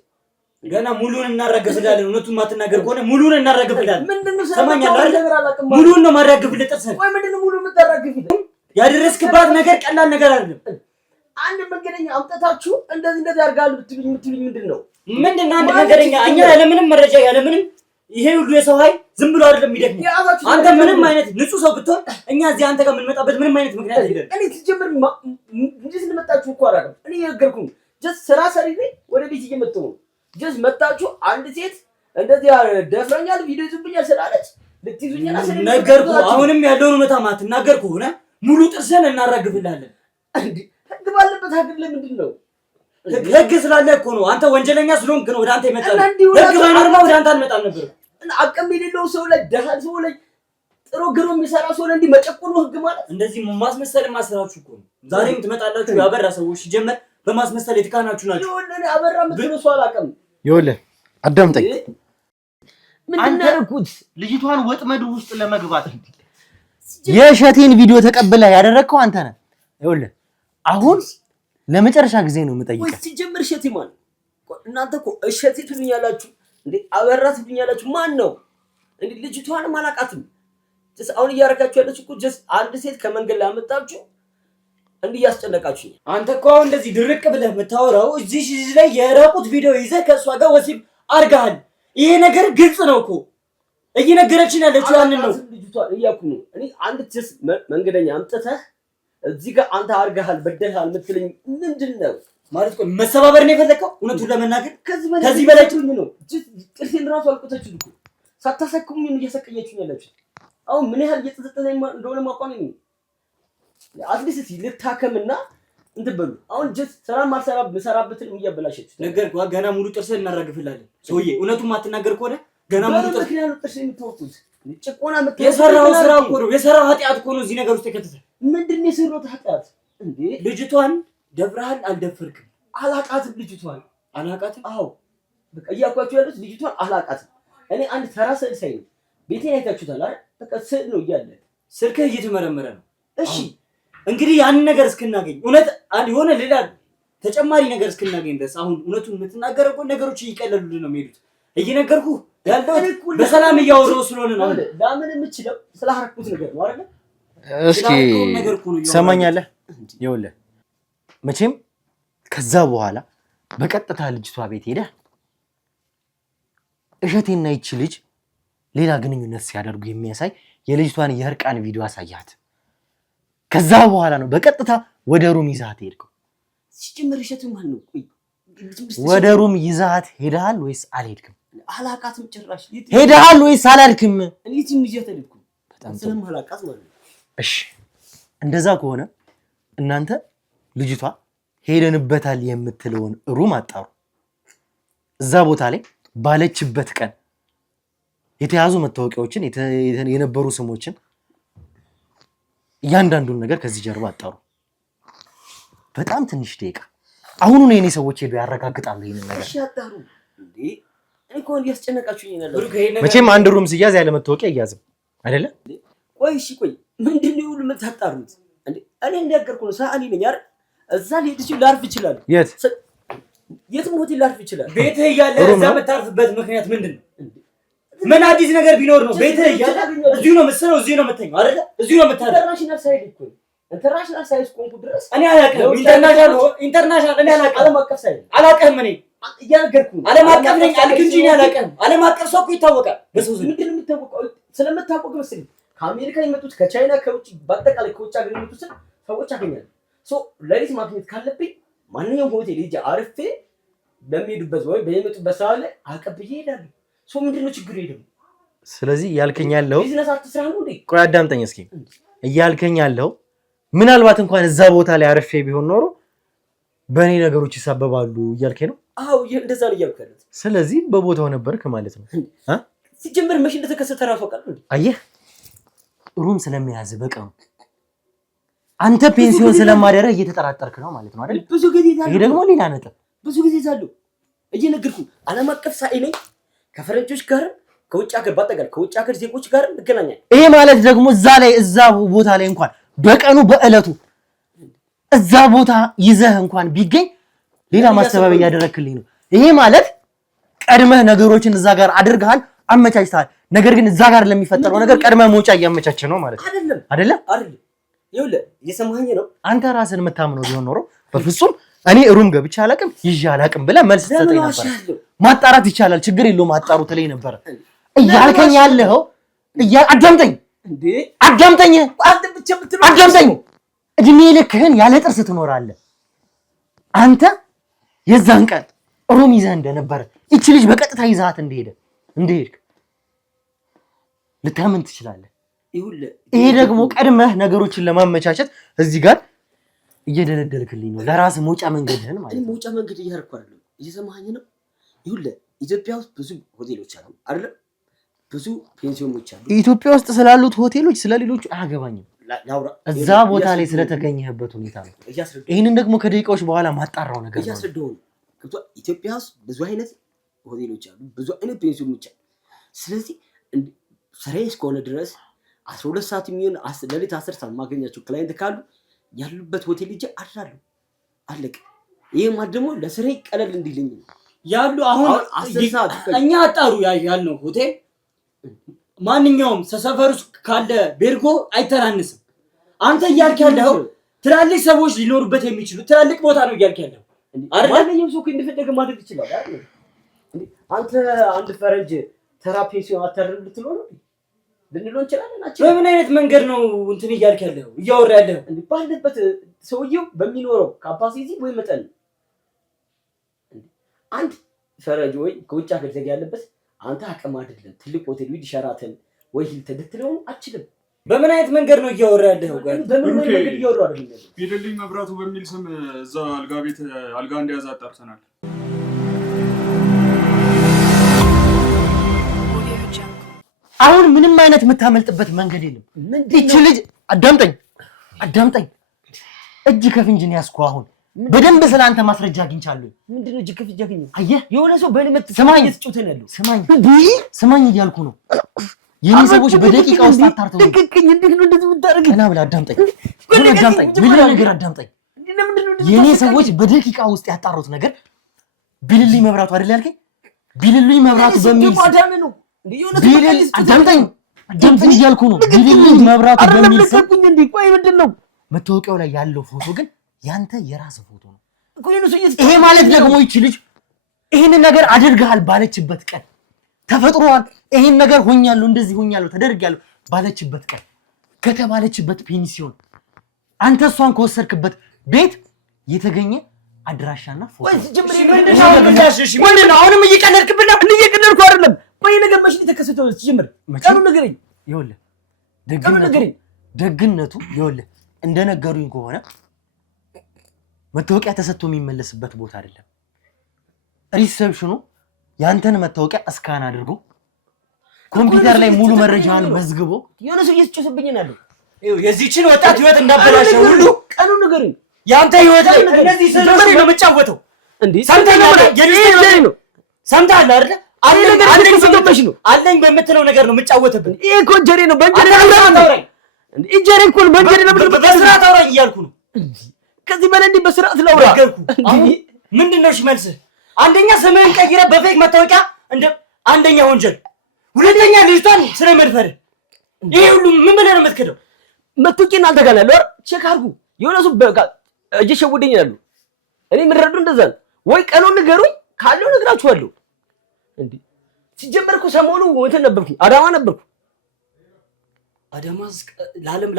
ገና ሙሉን እናራግፍልሃለን። እውነቱን ማትናገር ከሆነ ሙሉን እናራግፍልሃለን። ምንድነው ሰማኛለህ አይደል? ሙሉን ነው ማራግፍልህ ጥርሴን። ቆይ ምንድነው ሙሉ የምታራግፍልህ? ያደረስክባት ነገር ቀላል ነገር አይደለም። አንድ መንገደኛ አምጣታችሁ እንደዚህ አድርጋለሁ የምትሉኝ ምንድነው? ምንድነው አንድ መንገደኛ እኛ ያለምንም መረጃ ያለምንም ይሄ ሁሉ የሰው ኃይል ዝም ብሎ አይደለም የሚደክመው። አንተ ምንም አይነት ንጹህ ሰው ብትሆን እኛ እዚህ አንተ ጋር የምንመጣበት ምንም አይነት ምክንያት የለም። እኔ ትጀምር እንዴት እንደመጣችሁ እኮ አላውቅም። እኔ የነገርኩህ ጀስት ስራ ሰሪ ነኝ። ወደ ቤት እየመጣሁ ነው። ጀስት መጣችሁ አንድ ሴት እንደዚህ ደፍረኛል ቪዲዮ ይዙብኛል ስላለች ልትይዙኝና ነገርኩህ። አሁንም ያለውን እውነታ ማትናገር ከሆነ ሙሉ ጥርስን እናራግፍልሃለን። እንዴ ህግ ባለበት ሀገር ለምንድን ነው? ህግ ስላለ እኮ ነው። አንተ ወንጀለኛ ስለሆንክ ነው ወደ አንተ ይመጣል። ህግ ባይኖርማ ወደ አንተ አልመጣም ነበር። አቅም የሌለው ሰው ላይ ደሃ ሰው ላይ ጥሩ ግሩ የሚሰራ ሰው ላይ እንዲህ መጨቆኑ ህግ ማለት እንደዚህ ማስመሰል ማስራችሁ እኮ ነው። ዛሬም ትመጣላችሁ ያበራ ሰዎች ሲጀመር በማስመሰል የተካናችሁ ናችሁ። ይኸውልህ አበራ የምትለው ሰው አላውቅም። ይኸውልህ አዳምጠኝ። አንተ እኩት ልጅቷን ወጥመድ ውስጥ ለመግባት የእሸቴን ቪዲዮ ተቀብለህ ያደረግከው አንተ ነህ። ይኸውልህ አሁን ለመጨረሻ ጊዜ ነው የምጠይቀው። ወይ ሲጀምር እሸቴ ማን? እናንተ እኮ እሸቴ ትሉኛላችሁ እንዴ? አበራ ትሉኛላችሁ። ማን ነው እንዴ? ልጅቷንም አላውቃትም። አሁን እያደረጋችሁ ያለችው እኮ ጀስት አንድ ሴት ከመንገድ ላይ አመጣችሁ እንዲህ ያስጨነቃችሁ። አንተ እኮ አሁን እንደዚህ ድርቅ ብለህ የምታወራው እዚህ ላይ የራቁት ቪዲዮ ይዘህ ከእሷ ጋር ወሲብ አድርገሃል። ይሄ ነገር ግልጽ ነው እኮ እየነገረችን ያለችው ያንን ነው። ልጅቷ እያልኩ ነው እኔ አንድ ጀስት መንገደኛ አምጥተህ እዚህ ጋር አንተ አድርገሃል በደልሃል የምትለኝ ምንድን ነው ማለት? ቆይ መሰባበር ነው የፈለከው? እውነቱን ለመናገር ከዚህ በላይ ትሉኝ ነው። ጥርሴን ራሱ አልቆተችኝ እኮ ሳታሰክሙኝ ነው እየሰቀየችኝ ያለችው። አሁን ምን ያህል እየተሰጠኝ እንደሆነ ማቋን ነው። አትሊስት ልታከምና እንትን በሉ። አሁን ጀስት ሰላም ሰራበትን እያበላሸች ነገርኩህ። ገና ሙሉ ጥርስህን እናራግፍልሃለን። ሰውዬ እውነቱን ማትናገር ከሆነ ገና ሙሉ ጥርስህን የምታወጡት ጭቆና የሰራው ስራ እኮ ነው። የሰራው ኃጢአት እኮ ነው እዚህ ነገር ውስጥ የከተተህ። ምንድን ነው የሰራው ኃጢአት እንዴ? ልጅቷን ደፍረሃል አልደፈርክም? አላቃትም። ልጅቷን አላቃትም? አዎ በቃ እያልኳችሁ ያሉት ልጅቷን አላቃትም። እኔ አንድ ተራ ስዕል ሳይ ነው ቤቴን አይታችሁታል አይደል? በቃ ስዕል ነው እያለ ስልክህ እየተመረመረ ነው። እሺ እንግዲህ ያንን ነገር እስክናገኝ እውነት የሆነ ሌላ ተጨማሪ ነገር እስክናገኝ ድረስ አሁን እውነቱን የምትናገረው እኮ ነገሮች እየቀለሉልህ ነው የሚሄዱት። እየነገርኩህ ያለው በሰላም እያወራሁ ስለሆነ ነው። ለምን የምችለው ስላደረኩት ነገር ነው አይደል? እስኪ ሰማኛለህ። ይኸውልህ መቼም ከዛ በኋላ በቀጥታ ልጅቷ ቤት ሄደህ እሸቴና ይቺ ልጅ ሌላ ግንኙነት ሲያደርጉ የሚያሳይ የልጅቷን የእርቃን ቪዲዮ አሳያት። ከዛ በኋላ ነው በቀጥታ ወደ ሩም ይዛት ሄድከው። ሲጀምር እሸት ማን ነው? ቆይ ወደ ሩም ይዛት ሄደሃል ወይስ አልሄድክም? አላቃትም ጭራሽ። ሄደሃል ወይስ አላልክም? እንዴትም ይዘት ሄድኩ በጣም ስለማላቃት ማለት ነው። እሺ እንደዛ ከሆነ እናንተ ልጅቷ ሄደንበታል የምትለውን ሩም አጣሩ። እዛ ቦታ ላይ ባለችበት ቀን የተያዙ መታወቂያዎችን የነበሩ ስሞችን እያንዳንዱን ነገር ከዚህ ጀርባ አጣሩ። በጣም ትንሽ ደቂቃ አሁኑ ነው የኔ ሰዎች ሄዱ ያረጋግጣሉ ይሄንን ነገር። እሺ አጣሩ እንዴ? እኮ እንዲያስጨነቃችሁኝ ነው። መቼም አንድ ሩም ሲያዝ ያለ መታወቂያ ይያዝም አይደለ? ቆይ እሺ ቆይ ምንድነው ሁሉ የምታጣሩት እንዴ? እኔ እንደነገርኩ ነው ሰዓሊ ነኝ አይደል? እዛ ልሄድ ሲል ላርፍ ይችላል። የትም ሆቴል ላርፍ ይችላል። ቤትህ እያለ እዛ የምታርፍበት ምክንያት ምንድን ነው? ምን አዲስ ነገር ቢኖር ነው? ቤትህ እያለ እዚሁ ነው የምትሰራው፣ እዚሁ ነው የምተኛው አይደል? እዚሁ ነው የምታደርገው። ኢንተርናሽናል ሳይድ እኮ ኢንተርናሽናል ሳይድ ቆንኩ ድረስ እኔ አላውቅም። ኢንተርናሽናል እኔ አላውቅም። ዓለም አቀፍ ሳይድ አላውቅም። እኔ እያነገርኩ ዓለም አቀፍ ነኝ አልክ እንጂ እኔ አላውቅም። ዓለም አቀፍ ሰው እኮ ይታወቃል በሰው ዘንድ። ምንድን ነው የሚታወቀው? ስለምታውቀው መሰለኝ ከአሜሪካ የመጡት ከቻይና ከውጭ በአጠቃላይ ከውጭ ሀገር የመጡት ሰዎች አገኛለሁ። ለሊት ማግኘት ካለብኝ ማንኛውም ሆቴል ሄጄ አርፌ በሚሄዱበት ወይ በሚመጡበት ሰዓት ላይ አቀብዬ እሄዳለሁ። ምንድን ነው ችግሩ? ሄደው ስለዚህ እያልከኝ ያለው ቢዝነስ አትስራ ነው እንዴ? ቆይ አዳምጠኝ እስኪ። እያልከኝ ያለው ምናልባት እንኳን እዛ ቦታ ላይ አርፌ ቢሆን ኖሮ በእኔ ነገሮች ይሳበባሉ እያልከኝ ነው? አዎ እንደዛ ነው እያልኩ ያለሁት። ስለዚህ በቦታው ነበርክ ማለት ነው። ሲጀምር መቼ እንደተከሰተ ራሱ አውቃለሁ። አየህ ሩም ስለሚያዝ በቀኑ አንተ ፔንሲዮን ስለማደረህ እየተጠራጠርክ ነው ማለት ነው አይደል? ብዙ ጊዜ ይዛሉ። ይሄ ደግሞ ሌላ ነጥብ። ብዙ ጊዜ ይዛሉ እየነገርኩህ ዓለም አቀፍ ሳይ ነኝ ከፈረንጆች ጋር ከውጭ ሀገር ባጠቃላይ ከውጭ ሀገር ዜጎች ጋር እንገናኛለን። ይሄ ማለት ደግሞ እዛ ቦታ ላይ እንኳን በቀኑ በእለቱ እዛ ቦታ ይዘህ እንኳን ቢገኝ ሌላ ማስተባበያ እያደረክልኝ ነው። ይሄ ማለት ቀድመህ ነገሮችን እዛ ጋር አድርገሃል፣ አመቻችተሃል። ነገር ግን እዛ ጋር ለሚፈጠረው ነገር ቀድመህ መውጫ እያመቻቸ ነው ማለት አይደለም። አይደለም። ይኸውልህ እየሰማኸኝ ነው። አንተ ራስህን የምታምነው ቢሆን ኖሮ በፍጹም እኔ ሩም ገብቼ አላውቅም ይዤ አላውቅም ብለህ መልስ ትሰጠኝ ነበር። ማጣራት ይቻላል፣ ችግር የለውም አጣሩ ትለኝ ነበር። እያልከኝ ያለኸው አዳምጠኝ እንዴ! አዳምጠኝ። እድሜ ልክህን ያለ ጥርስ ትኖራለህ። አንተ የዛን ቀን ሩም ይዘህ እንደነበረ እቺ ልጅ በቀጥታ ይዛት እንደሄድክ ልታምን ትችላለህ። ይሄ ደግሞ ቀድመህ ነገሮችን ለማመቻቸት እዚህ ጋር እየደለደልክልኝ ነው፣ ለራስህ መውጫ መንገድህን ማለት ነው። መውጫ መንገድ እያደረኩ አይደለም፣ እየሰማኸኝ ነው? ይኸውልህ ኢትዮጵያ ውስጥ ብዙ ሆቴሎች አሉ አይደል? ብዙ ፔንሲዮኖች አሉ። ኢትዮጵያ ውስጥ ስላሉት ሆቴሎች ስለሌሎቹ አያገባኝም። እዛ ቦታ ላይ ስለተገኘህበት ሁኔታ ነው። ይህንን ደግሞ ከደቂቃዎች በኋላ ማጣራው ነገር ነው። እያስረዳሁ ነው። ኢትዮጵያ ውስጥ ብዙ አይነት ሆቴሎች አሉ፣ ብዙ አይነት ፔንሲዮኖች አሉ። ስለዚህ ስራዬ እስከሆነ ድረስ 12 ሰዓት የሚሆን ሌሊት 10 ሰዓት ማገኛቸው ክላይንት ካሉ ያሉበት ሆቴል ሂጅ አድራለሁ። አለቀ። ይሄ ማለት ደግሞ ለስራዬ ቀለል እንዲልኝ ነው ያሉ። አሁን 10 ሰዓት እኛ አጣሩ ያልነው ሆቴል ማንኛውም ሰፈር ውስጥ ካለ ቤርጎ አይተናንስም። አንተ እያልክ ያለው ትላልቅ ሰዎች ሊኖሩበት የሚችሉ ትላልቅ ቦታ ነው እያልክ ያለው አይደል? ማንኛውም ሰው እንደፈለገ ማድረግ ይችላል አይደል? አንተ አንድ ፈረንጅ ተራ ፔንሲዮን አተርም ልትለው ነው ልንለው እንችላለን። በምን አይነት መንገድ ነው እንትን እያልክ ያለው እያወራ ያለው? ባለበት ሰውየው በሚኖረው ካፓሲቲ ወይ መጠን አንድ ፈረንጅ ወይ ከውጭ ሀገር ዜጋ ያለበት አንተ አቅም አይደለም ትልቅ ሆቴል ወይ ሸራተን ወይ ሂልተን ልትለው አችልም። በምን አይነት መንገድ ነው እያወራ ያለው? በምን መንገድ እያወራ አይደለም? ቢልልኝ መብራቱ በሚል ስም እዛ አልጋ ቤት አልጋ እንደያዘ አጣርተናል። አሁን ምንም አይነት የምታመልጥበት መንገድ የለም። እቺ ልጅ አዳምጠኝ፣ እጅ ከፍንጅን ያስኩ አሁን በደንብ ስለአንተ ማስረጃ አግኝቻለሁ። ምንድነው እጅ ከፍንጅ ያገኘው? አየህ የሆነ ሰው በልመት ስማኝ ያለው ስማኝ እያልኩ ነው። የኔ ሰዎች በደቂቃ ውስጥ አጣርተው ልክክኝ። እንዴት ነው እንደዚህ የምታደርገው? እና ብለህ አዳምጠኝ። ምን ነገር አዳምጠኝ። የኔ ሰዎች በደቂቃ ውስጥ ያጣሩት ነገር ቢልልኝ መብራቱ አይደል ያልከኝ? ቢልልኝ መብራቱ በሚል ነው አዳምጠኝ እያልኩ ነው። ቢልልኝ መብራቱ በሚል ቆይ ምንድን ነው መታወቂያው ላይ ያለው ፎቶ ግን ያንተ የራስህ ፎቶ ነው። ይሄ ማለት ደግሞ ይቺ ልጅ ይሄንን ነገር አድርገሃል ባለችበት ቀን ተፈጥሯል። ይሄን ነገር ሆኛለሁ፣ እንደዚህ ሆኛለሁ፣ ተደርጋለሁ ባለችበት ቀን ከተባለችበት ፔንሲዮን አንተ እሷን ከወሰድክበት ቤት የተገኘ አድራሻና ፎቶ ምንድነው? አሁንም እየቀለድክብን ነው። እየቀለድኩ አይደለም። ቆይ ነገር መች ተከሰተው? ጀምር ቀኑ ንገረኝ። ይኸውልህ ደግነቱ ይኸውልህ እንደነገሩኝ ከሆነ መታወቂያ ተሰጥቶ የሚመለስበት ቦታ አይደለም። ሪሴፕሽኑ ያንተን መታወቂያ እስካን አድርጎ ኮምፒውተር ላይ ሙሉ መረጃን መዝግቦ የሆነ ሰው እየተጨሰብኝ ነው ያለው። የዚህችን ወጣት ህይወት እንዳበላሸ ሁሉ ቀኑ ንገረኝ። ያንተ ህይወት ላይ እነዚህ ሰዎች ነው የምጫወተው እንዴ? ሰምተሃል አይደል? አለኝ በምትለው ነገር ነው የምጫወተብን። ይሄ እኮ እንጀሬ ነው። በእንጀሬ ነው እንጀሬ እኮ ነው። በእንጀሬ ነው። በስርዓት አውራኝ እያልኩ ነው። ከዚህ በላይ እንዲህ በስርዓት ላውራ። ምንድን ነው እሺ መልስህ? አንደኛ ስምህን ቀይረህ በፌክ መታወቂያ እንደ አንደኛ ወንጀል፣ ሁለተኛ ልጅቷን ስለመድፈር። ይሄ ሁሉ ምን ብለህ ነው የምትክደው? መታወቂያን አንተ ጋር ያለው ቼክ አድርጉ። የሆነ ሰው በቃ እየሸወደኝ ያሉ እኔ የምረዱ እንደዛ ነው ወይ? ቀኑን ንገሩኝ፣ ካለው ነግራችኋለሁ። እንዴ ሲጀመር እኮ ሰሞኑ እንትን ነበርኩ፣ አዳማ ነበርኩ። አዳማ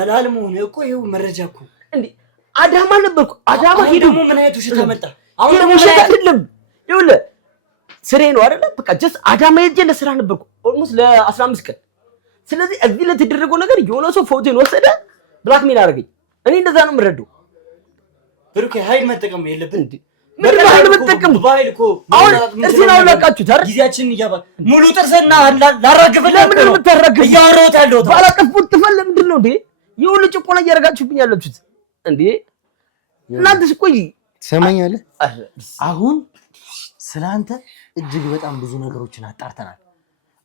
ለዓለም ሆነ እኮ ይኸው መረጃ እኮ እንዴ አዳማ ነበርኩ። አዳማ ሄዶ ደግሞ ምን አይነት ውሸት አመጣ? አሁን ደግሞ ውሸት አይደለም። ይኸውልህ ስሬ ነው አይደለ? በቃ ጀስት አዳማ ሄጄ ለስራ ነበርኩ ኦልሞስት ለ15 ቀን። ስለዚህ እዚህ ለተደረገው ነገር የሆነ ሰው ፎቶን ወሰደ፣ ብላክሜል አደረገኝ። እኔ እንደዛ ነው የምረዳው። ብሩክ ኃይል መጠቀም የለብን እንዴ? ምን ኃይል መጠቀም? ባይል እኮ አሁን እዚህ ነው ለቃችሁት አይደል? ጊዜያችንን እያባል ሙሉ ጥርስና ላራግፍልህ። ለምን ነው የምታራግፍ? እያወራሁት ያለሁት ባላቀፍኩት ትፈል ምንድን ነው እንዴ? ይሁን ጭቆና እያደረጋችሁብኝ ያላችሁት እንዴ? እናንተስ ቆይ ትሰማኛለህ? አሁን ስላንተ እጅግ በጣም ብዙ ነገሮችን አጣርተናል።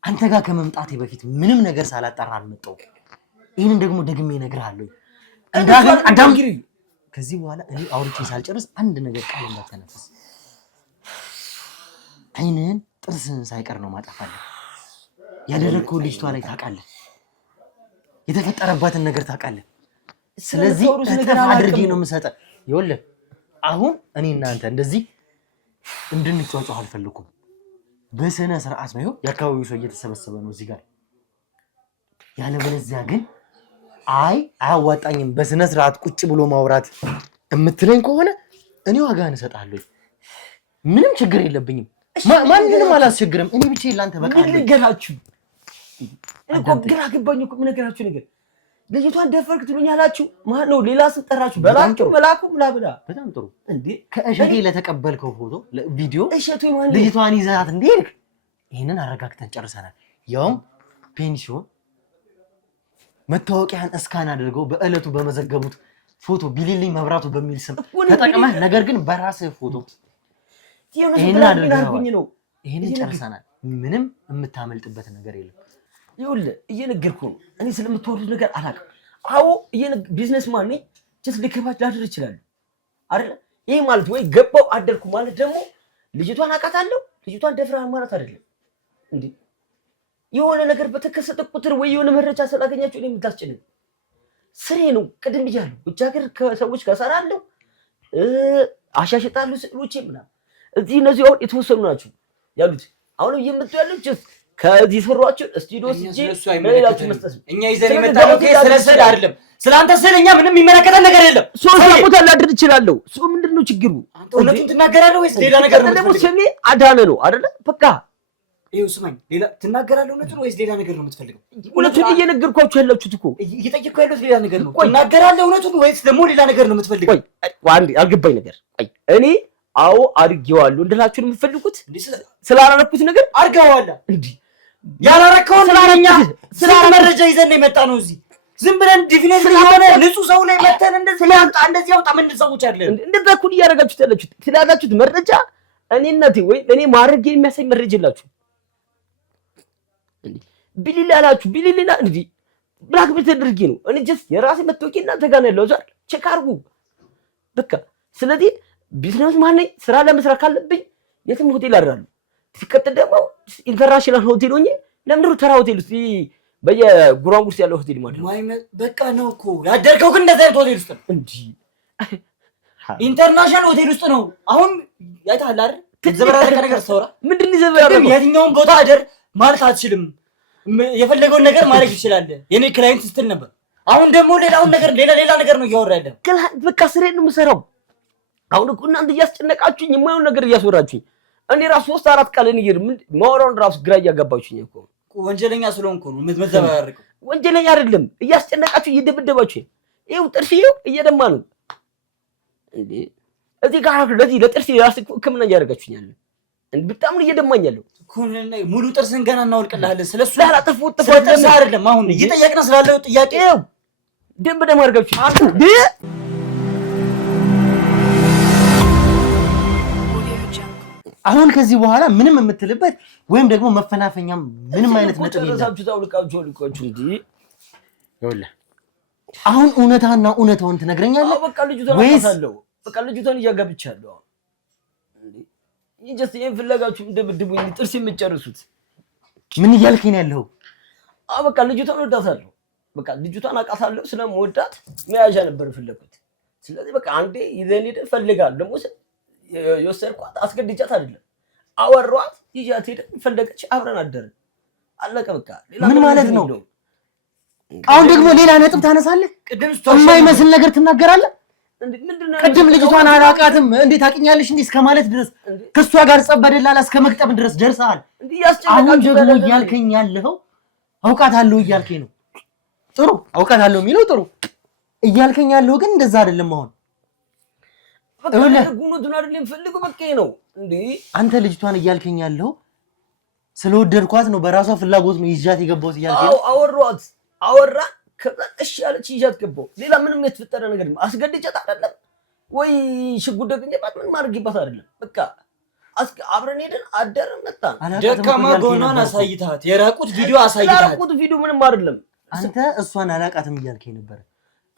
አንተ ጋር ከመምጣቴ በፊት ምንም ነገር ሳላጣራ አልመጣሁም። ይሄንን ደግሞ ደግሜ እነግርሃለሁ። እንዳገኝ አዳምግሪ። ከዚህ በኋላ እኔ አውርቼ ሳልጨርስ አንድ ነገር ቃል እንዳትተነፍስ። አይንህን ጥርስህን ሳይቀር ነው ማጠፋለህ። ያደረግከው ልጅቷ ላይ ታውቃለህ። የተፈጠረባትን ነገር ታውቃለህ። ስለዚህ እጥፍ አድርጌ ነው የምሰጠህ። ይኸውልህ አሁን እኔ እናንተ እንደዚህ እንድንጫጫው አልፈልኩም። በስነ ስርዓት ነው። የአካባቢው ሰው እየተሰበሰበ ነው እዚህ ጋር። ያለበለዚያ ግን አያዋጣኝም በስነ ስርዓት ቁጭ ብሎ ማውራት የምትለኝ ከሆነ እኔ ዋጋህን እሰጥሃለሁ። ምንም ችግር የለብኝም። ማንንም አላስቸግርም። እኔ ብቻ ላንተ በቃ ነገራችሁ እኮ ግራ ገባኝ እኮ ነገራችሁ ነገር ልጅቷን ደፈርክ ትሉኛላችሁ። ማን ነው ሌላ ስም ጠራችሁ? መላኩ ብላ በጣም ጥሩ እንዴ ከእሸቴ ለተቀበልከው ፎቶ ቪዲዮ ልጅቷን ይዘሃት እንደሄድክ ይሄንን አረጋግተን ጨርሰናል። ያውም ፔንሲዮን መታወቂያን እስካን አድርገው በእለቱ በመዘገቡት ፎቶ ቢሊልኝ መብራቱ በሚል ስም ተጠቅመህ ነገር ግን በራስህ ፎቶ ይሄንን አድርገው ይሄንን ጨርሰናል። ምንም የምታመልጥበት ነገር የለም። ይኸውልህ እየነገርኩህ ነው። እኔ ስለምትወዱት ነገር አላውቅም። አዎ ቢዝነስ ማን ነኝ። ጀስት ልከባት ላድር ይችላል አይደል? ይሄ ማለት ወይ ገባው አደርኩ ማለት ደግሞ ልጅቷን አውቃታለሁ ልጅቷን ደፍራህ ማለት አይደለም እንዴ። የሆነ ነገር በተከሰተ ቁጥር ወይ የሆነ መረጃ ስላገኛችሁ እኔ የምታስጨንቅ ስሬ ነው። ቅድም ብያለሁ። ብቻ ግን ከሰዎች ጋር እሰራለሁ፣ አሻሽጣለሁ ስዕሎቼ ምናምን። እዚህ እነዚህ አሁን የተወሰኑ ናቸው ያሉት። አሁን እየመጡ ያሉት ጀስት ከዚህ ሰሯቸው ስቱዲዮ ሲጂ ለሌላችሁ መስጠት እኛ ይዘን የመጣነው ስለሰል አይደለም። ስላንተ ስለኛ ምንም የሚመለከተን ነገር የለም። ቦታ ላድር ይችላልው። ምንድነው ችግሩ? አንተ እውነቱን ትናገራለህ ወይስ ሌላ ነገር ነው? ደግሞ ስሜ አዳነ ነው አይደለ? በቃ ይኸው ስማኝ፣ ሌላ ትናገራለህ እውነቱን ወይስ ሌላ ነገር ነው የምትፈልገው? እውነቱን እየነገርኳችሁ ያላችሁት እኮ እየጠየቅኩ ያለሁት ሌላ ነገር ነው። ትናገራለህ እውነቱን ወይስ ደግሞ ሌላ ነገር ነው የምትፈልገው? ቆይ አንዴ አልገባኝ ነገር። ቆይ እኔ አዎ አድርጌዋለሁ እንድላችሁ ነው የምትፈልጉት? ስላላረኩት ነገር አድርገዋለሁ እንዴ? ያላረከውን ስለኛ ስለ መረጃ ይዘን ነው የመጣ ነው። እዚህ ዝም ብለን ዲፊኒሽን የሆነ ንጹህ ሰው ላይ መተን እንደዚህ ያምጣ እንደዚህ ያውጣ ምን ሰዎች አለ እንደዛ እኮ እያደረጋችሁት ያላችሁት ስላላችሁት መረጃ እኔነቴ ወይ እኔ ማድረግ የሚያሳይ መረጃ የላችሁ እንዴ? ቢሊላ አላችሁ ቢሊላ እንዴ? ብላክ ቤት ተደርጌ ነው እኔ ጀስት የራሴ መተወቂ እናንተ ጋር ነው ያለው። ዛሬ ቼክ አድርጉ በቃ። ስለዚህ ቢዝነስ ማን ነኝ ስራ ለመስራት ካለብኝ የትም ሆቴል አድራለሁ። ሲቀጥል ደግሞ ኢንተርናሽናል ሆቴል ሆኜ ለምንድን ነው ተራ ሆቴል ውስጥ በየጉራንጉር ውስጥ ያለው ሆቴል ማለት ነው? በቃ ነው እኮ ያደርከው። ግን እንደዛ አይነት ሆቴል ውስጥ ነው እንጂ ኢንተርናሽናል ሆቴል ውስጥ ነው። አሁን ያይታል አይደል? ዘበራረቀ ነገር ሰውራ ምንድን ነው ዘበራረቀ? የትኛውን ቦታ አደር ማለት አትችልም። የፈለገውን ነገር ማድረግ ይችላል። የኔ ክላይንት ስትል ነበር። አሁን ደግሞ ሌላውን ነገር ሌላ ነገር ነው እያወራ ያለው። በቃ ስሬን ነው የምሰራው። አሁን እኮ እናንተ እያስጨነቃችሁኝ የማይሆን ነገር እያስወራችሁኝ እኔ ራሱ 3-4 ቃል እንይር ማወራውን ራሱ ግራ እያጋባችሁኝ እኮ። ወንጀለኛ ስለሆንኩ ነው የምትመዘባረቀው። ወንጀለኛ አይደለም፣ እያስጨነቃችሁ እየደበደባችሁ። ይኸው ጥርሴው እየደማ ነው እንዴ እዚህ ጋር። ለዚህ ለጥርሴ ራስ ሕክምና እያደረጋችሁኛል። በጣም ነው እየደማኝ ያለው እኮ። ሙሉ ጥርስን ገና እናወልቅልሃለን። ስለሱ ያላጠፉት ጥርስ አይደለም አሁን እየጠየቅን ስላለው ጥያቄ ደም በደም አድርጋችሁ አሁን ከዚህ በኋላ ምንም የምትልበት ወይም ደግሞ መፈናፈኛም ምንም አይነት ነጥብ የለም። አሁን እውነታና እውነታውን ትነግረኛለህ ወይስ? በቃ ልጅቷን እያጋብቻለሁ። እንዴ ይሄን ፍለጋችሁ እንደብድቡኝ ጥርስ የምትጨርሱት ምን እያልከኝ ነው ያለው? በቃ ልጅቷን ወዳታለሁ። በቃ ልጅቷን አውቃታለሁ። ስለምወዳት መያዣ ነበር ፍለኩት። ስለዚህ በቃ አንዴ ይዘን ሄደን ፈልጋለሁ ደግሞ የወሰድኳት አስገድጃት አይደለም። አወሯት ይዣት ሄደን ፈለገች፣ አብረን አደርን። አለቀ በቃ። ምን ማለት ነው? አሁን ደግሞ ሌላ ነጥብ ታነሳለህ። የማይመስል ነገር ትናገራለህ። ቅድም ልጅቷን አላውቃትም እንዴት ታውቂኛለሽ እንዴ እስከ ማለት ድረስ ከሷ ጋር ጸበደላላ እስከ መቅጠም ድረስ ደርሰሃል። አሁን ደግሞ እያልከኝ ያለኸው አውቃታለሁ እያልከኝ ነው። ጥሩ አውቃታለሁ የሚለው ጥሩ እያልከኝ ያለኸው ግን እንደዛ አይደለም። አሁን አንተ ልጅቷን እያልከኝ ያለው ስለወደድኳት ነው፣ በራሷ ፍላጎት ነው ይዣት የገባሁት እያልከኝ ነው። አወሯት አወራ ከዛ እሺ ያለች ይዣት ገባሁ። ሌላ ምንም የተፈጠረ ነገር ነው። አስገድጃት አይደለም ወይ ሽጉጥ ደግኜባት ምን ማድረግባት አይደለም። በቃ አብረን ሄደን አደረን መጣን። ደካማ ጎኗን አሳይታት፣ የራቁት ቪዲዮ አሳይታት። የራቁት ቪዲዮ ምንም አይደለም። አንተ እሷን አላቃትም እያልከኝ ነበር።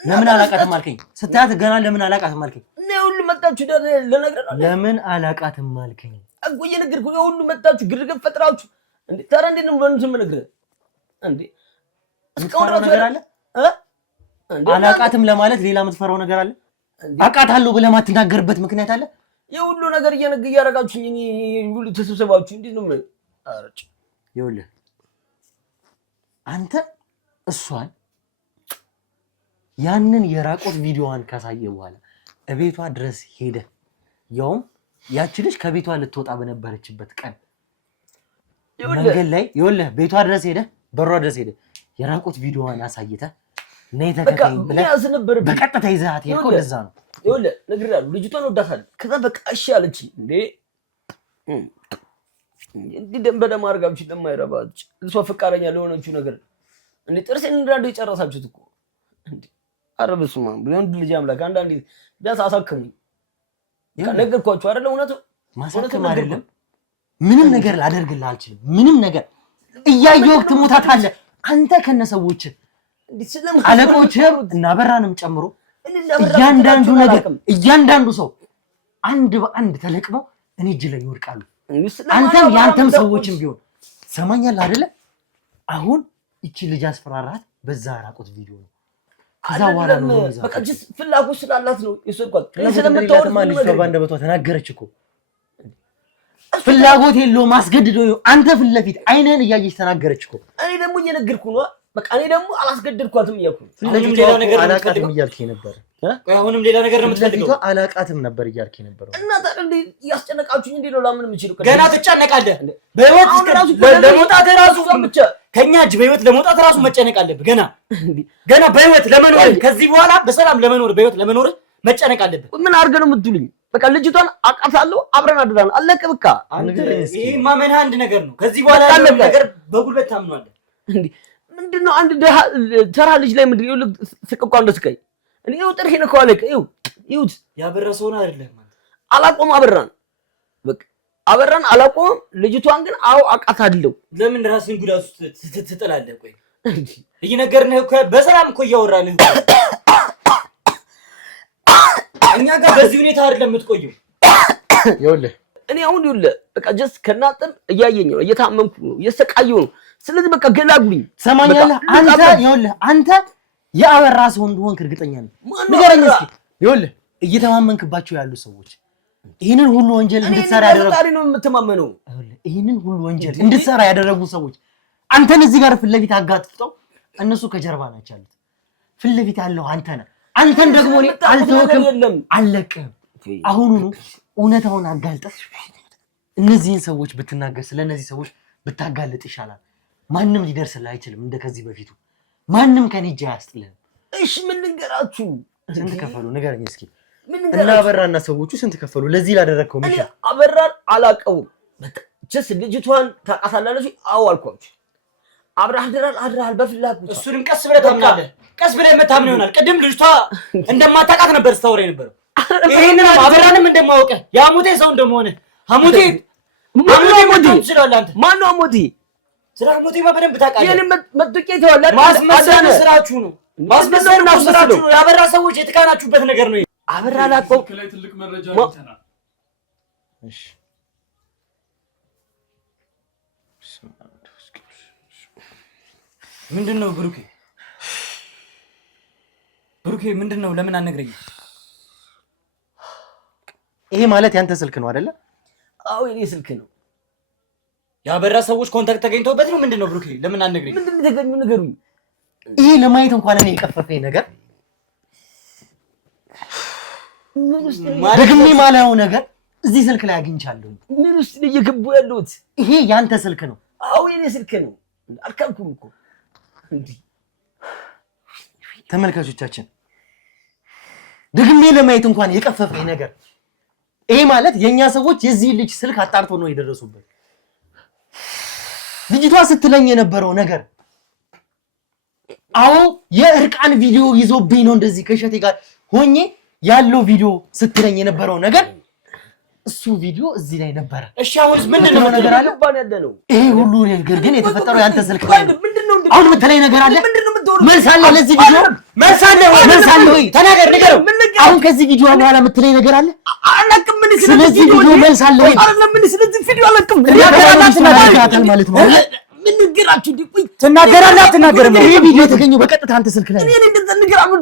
ለምን አላቃትም አልከኝ? ስታያት ገና ለምን አላቃትም አልከኝ? ነው ሁሉ መጣችሁ ለነገር ነው። ለምን አላቃትም አልከኝ? አጎየ ነገር ነው ሁሉ መጣችሁ ግርግር ፈጥራችሁ እንዴ? ታራ እንዴ ነው ምንም ነገር እንዴ? እስካሁን ነገር አለ አላቃትም ለማለት ሌላ የምትፈራው ነገር አለ? አቃታለሁ ብለህ ማትናገርበት ምክንያት አለ? የሁሉ ነገር እያረጋችሁኝ እኔ ሁሉ ተሰብሰባችሁ እንዴ ነው ምን አረጭ ይኸውልህ አንተ እሷን ያንን የራቆት ቪዲዮዋን ካሳየ በኋላ እቤቷ ድረስ ሄደ ያውም ያቺ ልጅ ከቤቷ ልትወጣ በነበረችበት ቀን መንገድ ላይ ይኸውልህ ቤቷ ድረስ ሄደ በሯ ድረስ ሄደ የራቆት ቪዲዮዋን አሳይተህ ነይ ተከታይ ብለህ በቀጥታ ይዘሃት ሄድከው ለዛ ነው ይኸውልህ ነግሬሃለሁ ልጅቷን ወዳታል ከዛ በቃ እሺ አለች እንዴ እንዴ ደንበደም አድርጋችሁ ለማይረባች እሷ ፍቃደኛ ለሆነችው ነገር እንዴ ጥርሴን እንዳንዱ የጨረሳችሁት እኮ እንዴ አረብስማ ወንድ ልጅ አምላክ አንዳንዴ ዳስ አሳከሙኝ ነገርኳችሁ አይደል እውነቱ ማሳከም አይደለም ምንም ነገር ላደርግልህ አልችልም ምንም ነገር እያየሁ ትሞታታለህ አንተ ከነሰዎች አለቆችም እና በራንም ጨምሮ እያንዳንዱ ነገር እያንዳንዱ ሰው አንድ በአንድ ተለቅመው እኔ እጅ ላይ ይወድቃሉ አንተም ያንተም ሰዎችም ቢሆን ሰማኛል አይደለ አሁን እቺ ልጅ አስፈራራት በዛ ራቆት ቪዲዮ ነው ከዛ በኋላ ነው በቃ ጅስ ፍላጎት ስላላት ነው የሰልኳት ስለምታወራ ማለት ነው ባንደበቷ ተናገረች እኮ ፍላጎት የለውም አስገድዶ አንተ ፊት ለፊት አይነን እያየች ተናገረች እኮ እኔ ደግሞ እየነገርኩ ነው በቃ እኔ ደግሞ አላስገድድኳትም እያልኩ ስለዚህ ሌላ ነገር አላቃትም እያልከኝ ነበር አሁንም ሌላ ነገር ነው የምትፈልገው አላቃትም ነበር እያልከኝ ነበር እና ታዲያ እንዴ ያስጨነቃችሁኝ እንዴ ነው ላምን የምችለው ገና ትጨነቃለህ በህይወት ለመውጣት ራሱ ብቻ ከኛ እጅ በህይወት ለመውጣት ራሱ መጨነቅ አለብህ ገና በህይወት ለመኖር ከዚህ በኋላ በሰላም ለመኖር በህይወት ለመኖር መጨነቅ አለብህ ምን አድርገህ ነው የምትሉኝ በቃ ልጅቷን አቃታለሁ አብረን አድራን አለቀ በቃ ይሄ ማመን አንድ ነገር ነው ከዚህ በኋላ ያለው ነገር በጉልበት ታምኗለህ እንዴ ምንድነው አንድ ተራ ልጅ ላይ ምንድነው ስቅቋ እንደስቀይ እኔ ወጥር ሄነ ከዋለቀ ይውት ያበረሰውና አይደለም ማለት አላቆም አበራን በቃ አበራን አላቆም ልጅቷን ግን አው አቃታለሁ ለምን ራስን ጉዳት ውስጥ ትጥላለህ ቆይ እየነገርነህ እኮ በሰላም እኮ እያወራንህ እኛ ጋር በዚህ ሁኔታ አይደለም የምትቆየው ይኸውልህ እኔ አሁን ይኸውልህ በቃ ጀስት ከናጠም እያየኝ ነው እየታመምኩ ነው እየሰቃየሁ ነው ስለዚህ በቃ ገላጉልኝ ሰማኛለህ አንተ ይኸውልህ አንተ ያበራ ሰው እንደሆንክ እርግጠኛ ነኝ ንገረኝ እስኪ ይኸውልህ እየተማመንክባቸው ያሉ ሰዎች ይሄንን ሁሉ ወንጀል እንድትሰራ ያደረጉ ታሪ ነው የምትማመነው ይኸውልህ ይሄንን ሁሉ ወንጀል እንድትሰራ ያደረጉ ሰዎች አንተን እዚህ ጋር ፊት ለፊት አጋጥፍተው እነሱ ከጀርባ ናቸው ያሉት ፊት ለፊት ያለው አንተ ነህ አንተን ደግሞ እኔ አልተወክም አልለቅህም አሁኑኑ እውነታውን አጋልጠህ እነዚህን ሰዎች ብትናገር ስለነዚህ ሰዎች ብታጋልጥ ይሻላል ማንም ሊደርስልህ አይችልም እንደከዚህ በፊቱ ማንም ከኔ እጅ አያስጥልህም እሺ ምን ልንገራችሁ ስንት ከፈሉ ንገረኝ እስኪ እና አበራና ሰዎቹ ስንት ከፈሉ ለዚህ ላደረግከው እኔ አበራን አላቀውም በቃ ጀስ ልጅቷን ታቃታላለች አው አልኳችሁ አድራል በፍላጎት እሱንም ቀስ ብለህ ታምናለህ ቀስ ብለህ የምታምን ይሆናል ቅድም ልጅቷ እንደማታውቃት ነበር ስታወራ የነበረው ይሄንን አበራንም እንደማወቀ ያሙቴ ሰው እንደሆነ አሙቴ ማን ነው አሙቴ ስራ ሞቴ በደንብ ታውቃለህ የኔ መጥቄ ተዋላ ማስመሰል ስራችሁ ነው ማስመሰል ስራችሁ ነው ያበራ ሰዎች የተካናችሁበት ነገር ነው አበራ ላቀው ከላይ ትልቅ መረጃ አግኝተናል እሺ ምንድነው ብሩኬ ምንድነው ለምን አነግረኝ ይሄ ማለት ያንተ ስልክ ነው አይደለ አዎ የኔ ስልክ ነው ያበራ ሰዎች ኮንታክት ተገኝተውበት ነው ምንድነው ብሩኬ ለምን አነግረኝ ምንድነው ተገኙ ንገሩኝ ይሄ ለማየት እንኳን እኔ የቀፈፈኝ ነገር ደግሜ ማላየው ነገር እዚህ ስልክ ላይ አግኝቻለሁ ምን ውስጥ እየገቡ ያሉት ይሄ ያንተ ስልክ ነው አዎ የኔ ስልክ ነው አልካልኩም እኮ እንዴ ተመልካቾቻችን ደግሜ ለማየት እንኳን የቀፈፈኝ ነገር ይሄ ማለት የኛ ሰዎች የዚህ ልጅ ስልክ አጣርቶ ነው የደረሱበት ልጅቷ ስትለኝ የነበረው ነገር አዎ የእርቃን ቪዲዮ ይዞብኝ ነው እንደዚህ ከሸቴ ጋር ሆኜ ያለው ቪዲዮ ስትለኝ የነበረው ነገር እሱ ቪዲዮ እዚህ ላይ ነበረ። እሺ አሁንስ ምንድነው ነገር አለ? ይሄ ሁሉ ነገር ግን የተፈጠረው ያንተ ስልክ ላይ ነው። አሁን የምትለኝ ነገር አለ? መልስ አለ ለዚህ ቪዲዮ? መልስ አለ ወይ? ተናገር፣ ንገረው። አሁን ከዚህ ቪዲዮ በኋላ የምትለኝ ነገር አለ? አላውቅም። ምን ስለዚህ ቪዲዮ መልስ አለ ወይ? አይደለም። ምን ስለዚህ ቪዲዮ አላውቅም። ተናገራታል ማለት ነው። ምን ንገራችሁ? ትናገራለህ አትናገርም? ይሄ ቪዲዮ የተገኘው በቀጥታ አንተ ስልክ ላይ ነው። እኔ እንደዛ ንገራ ምን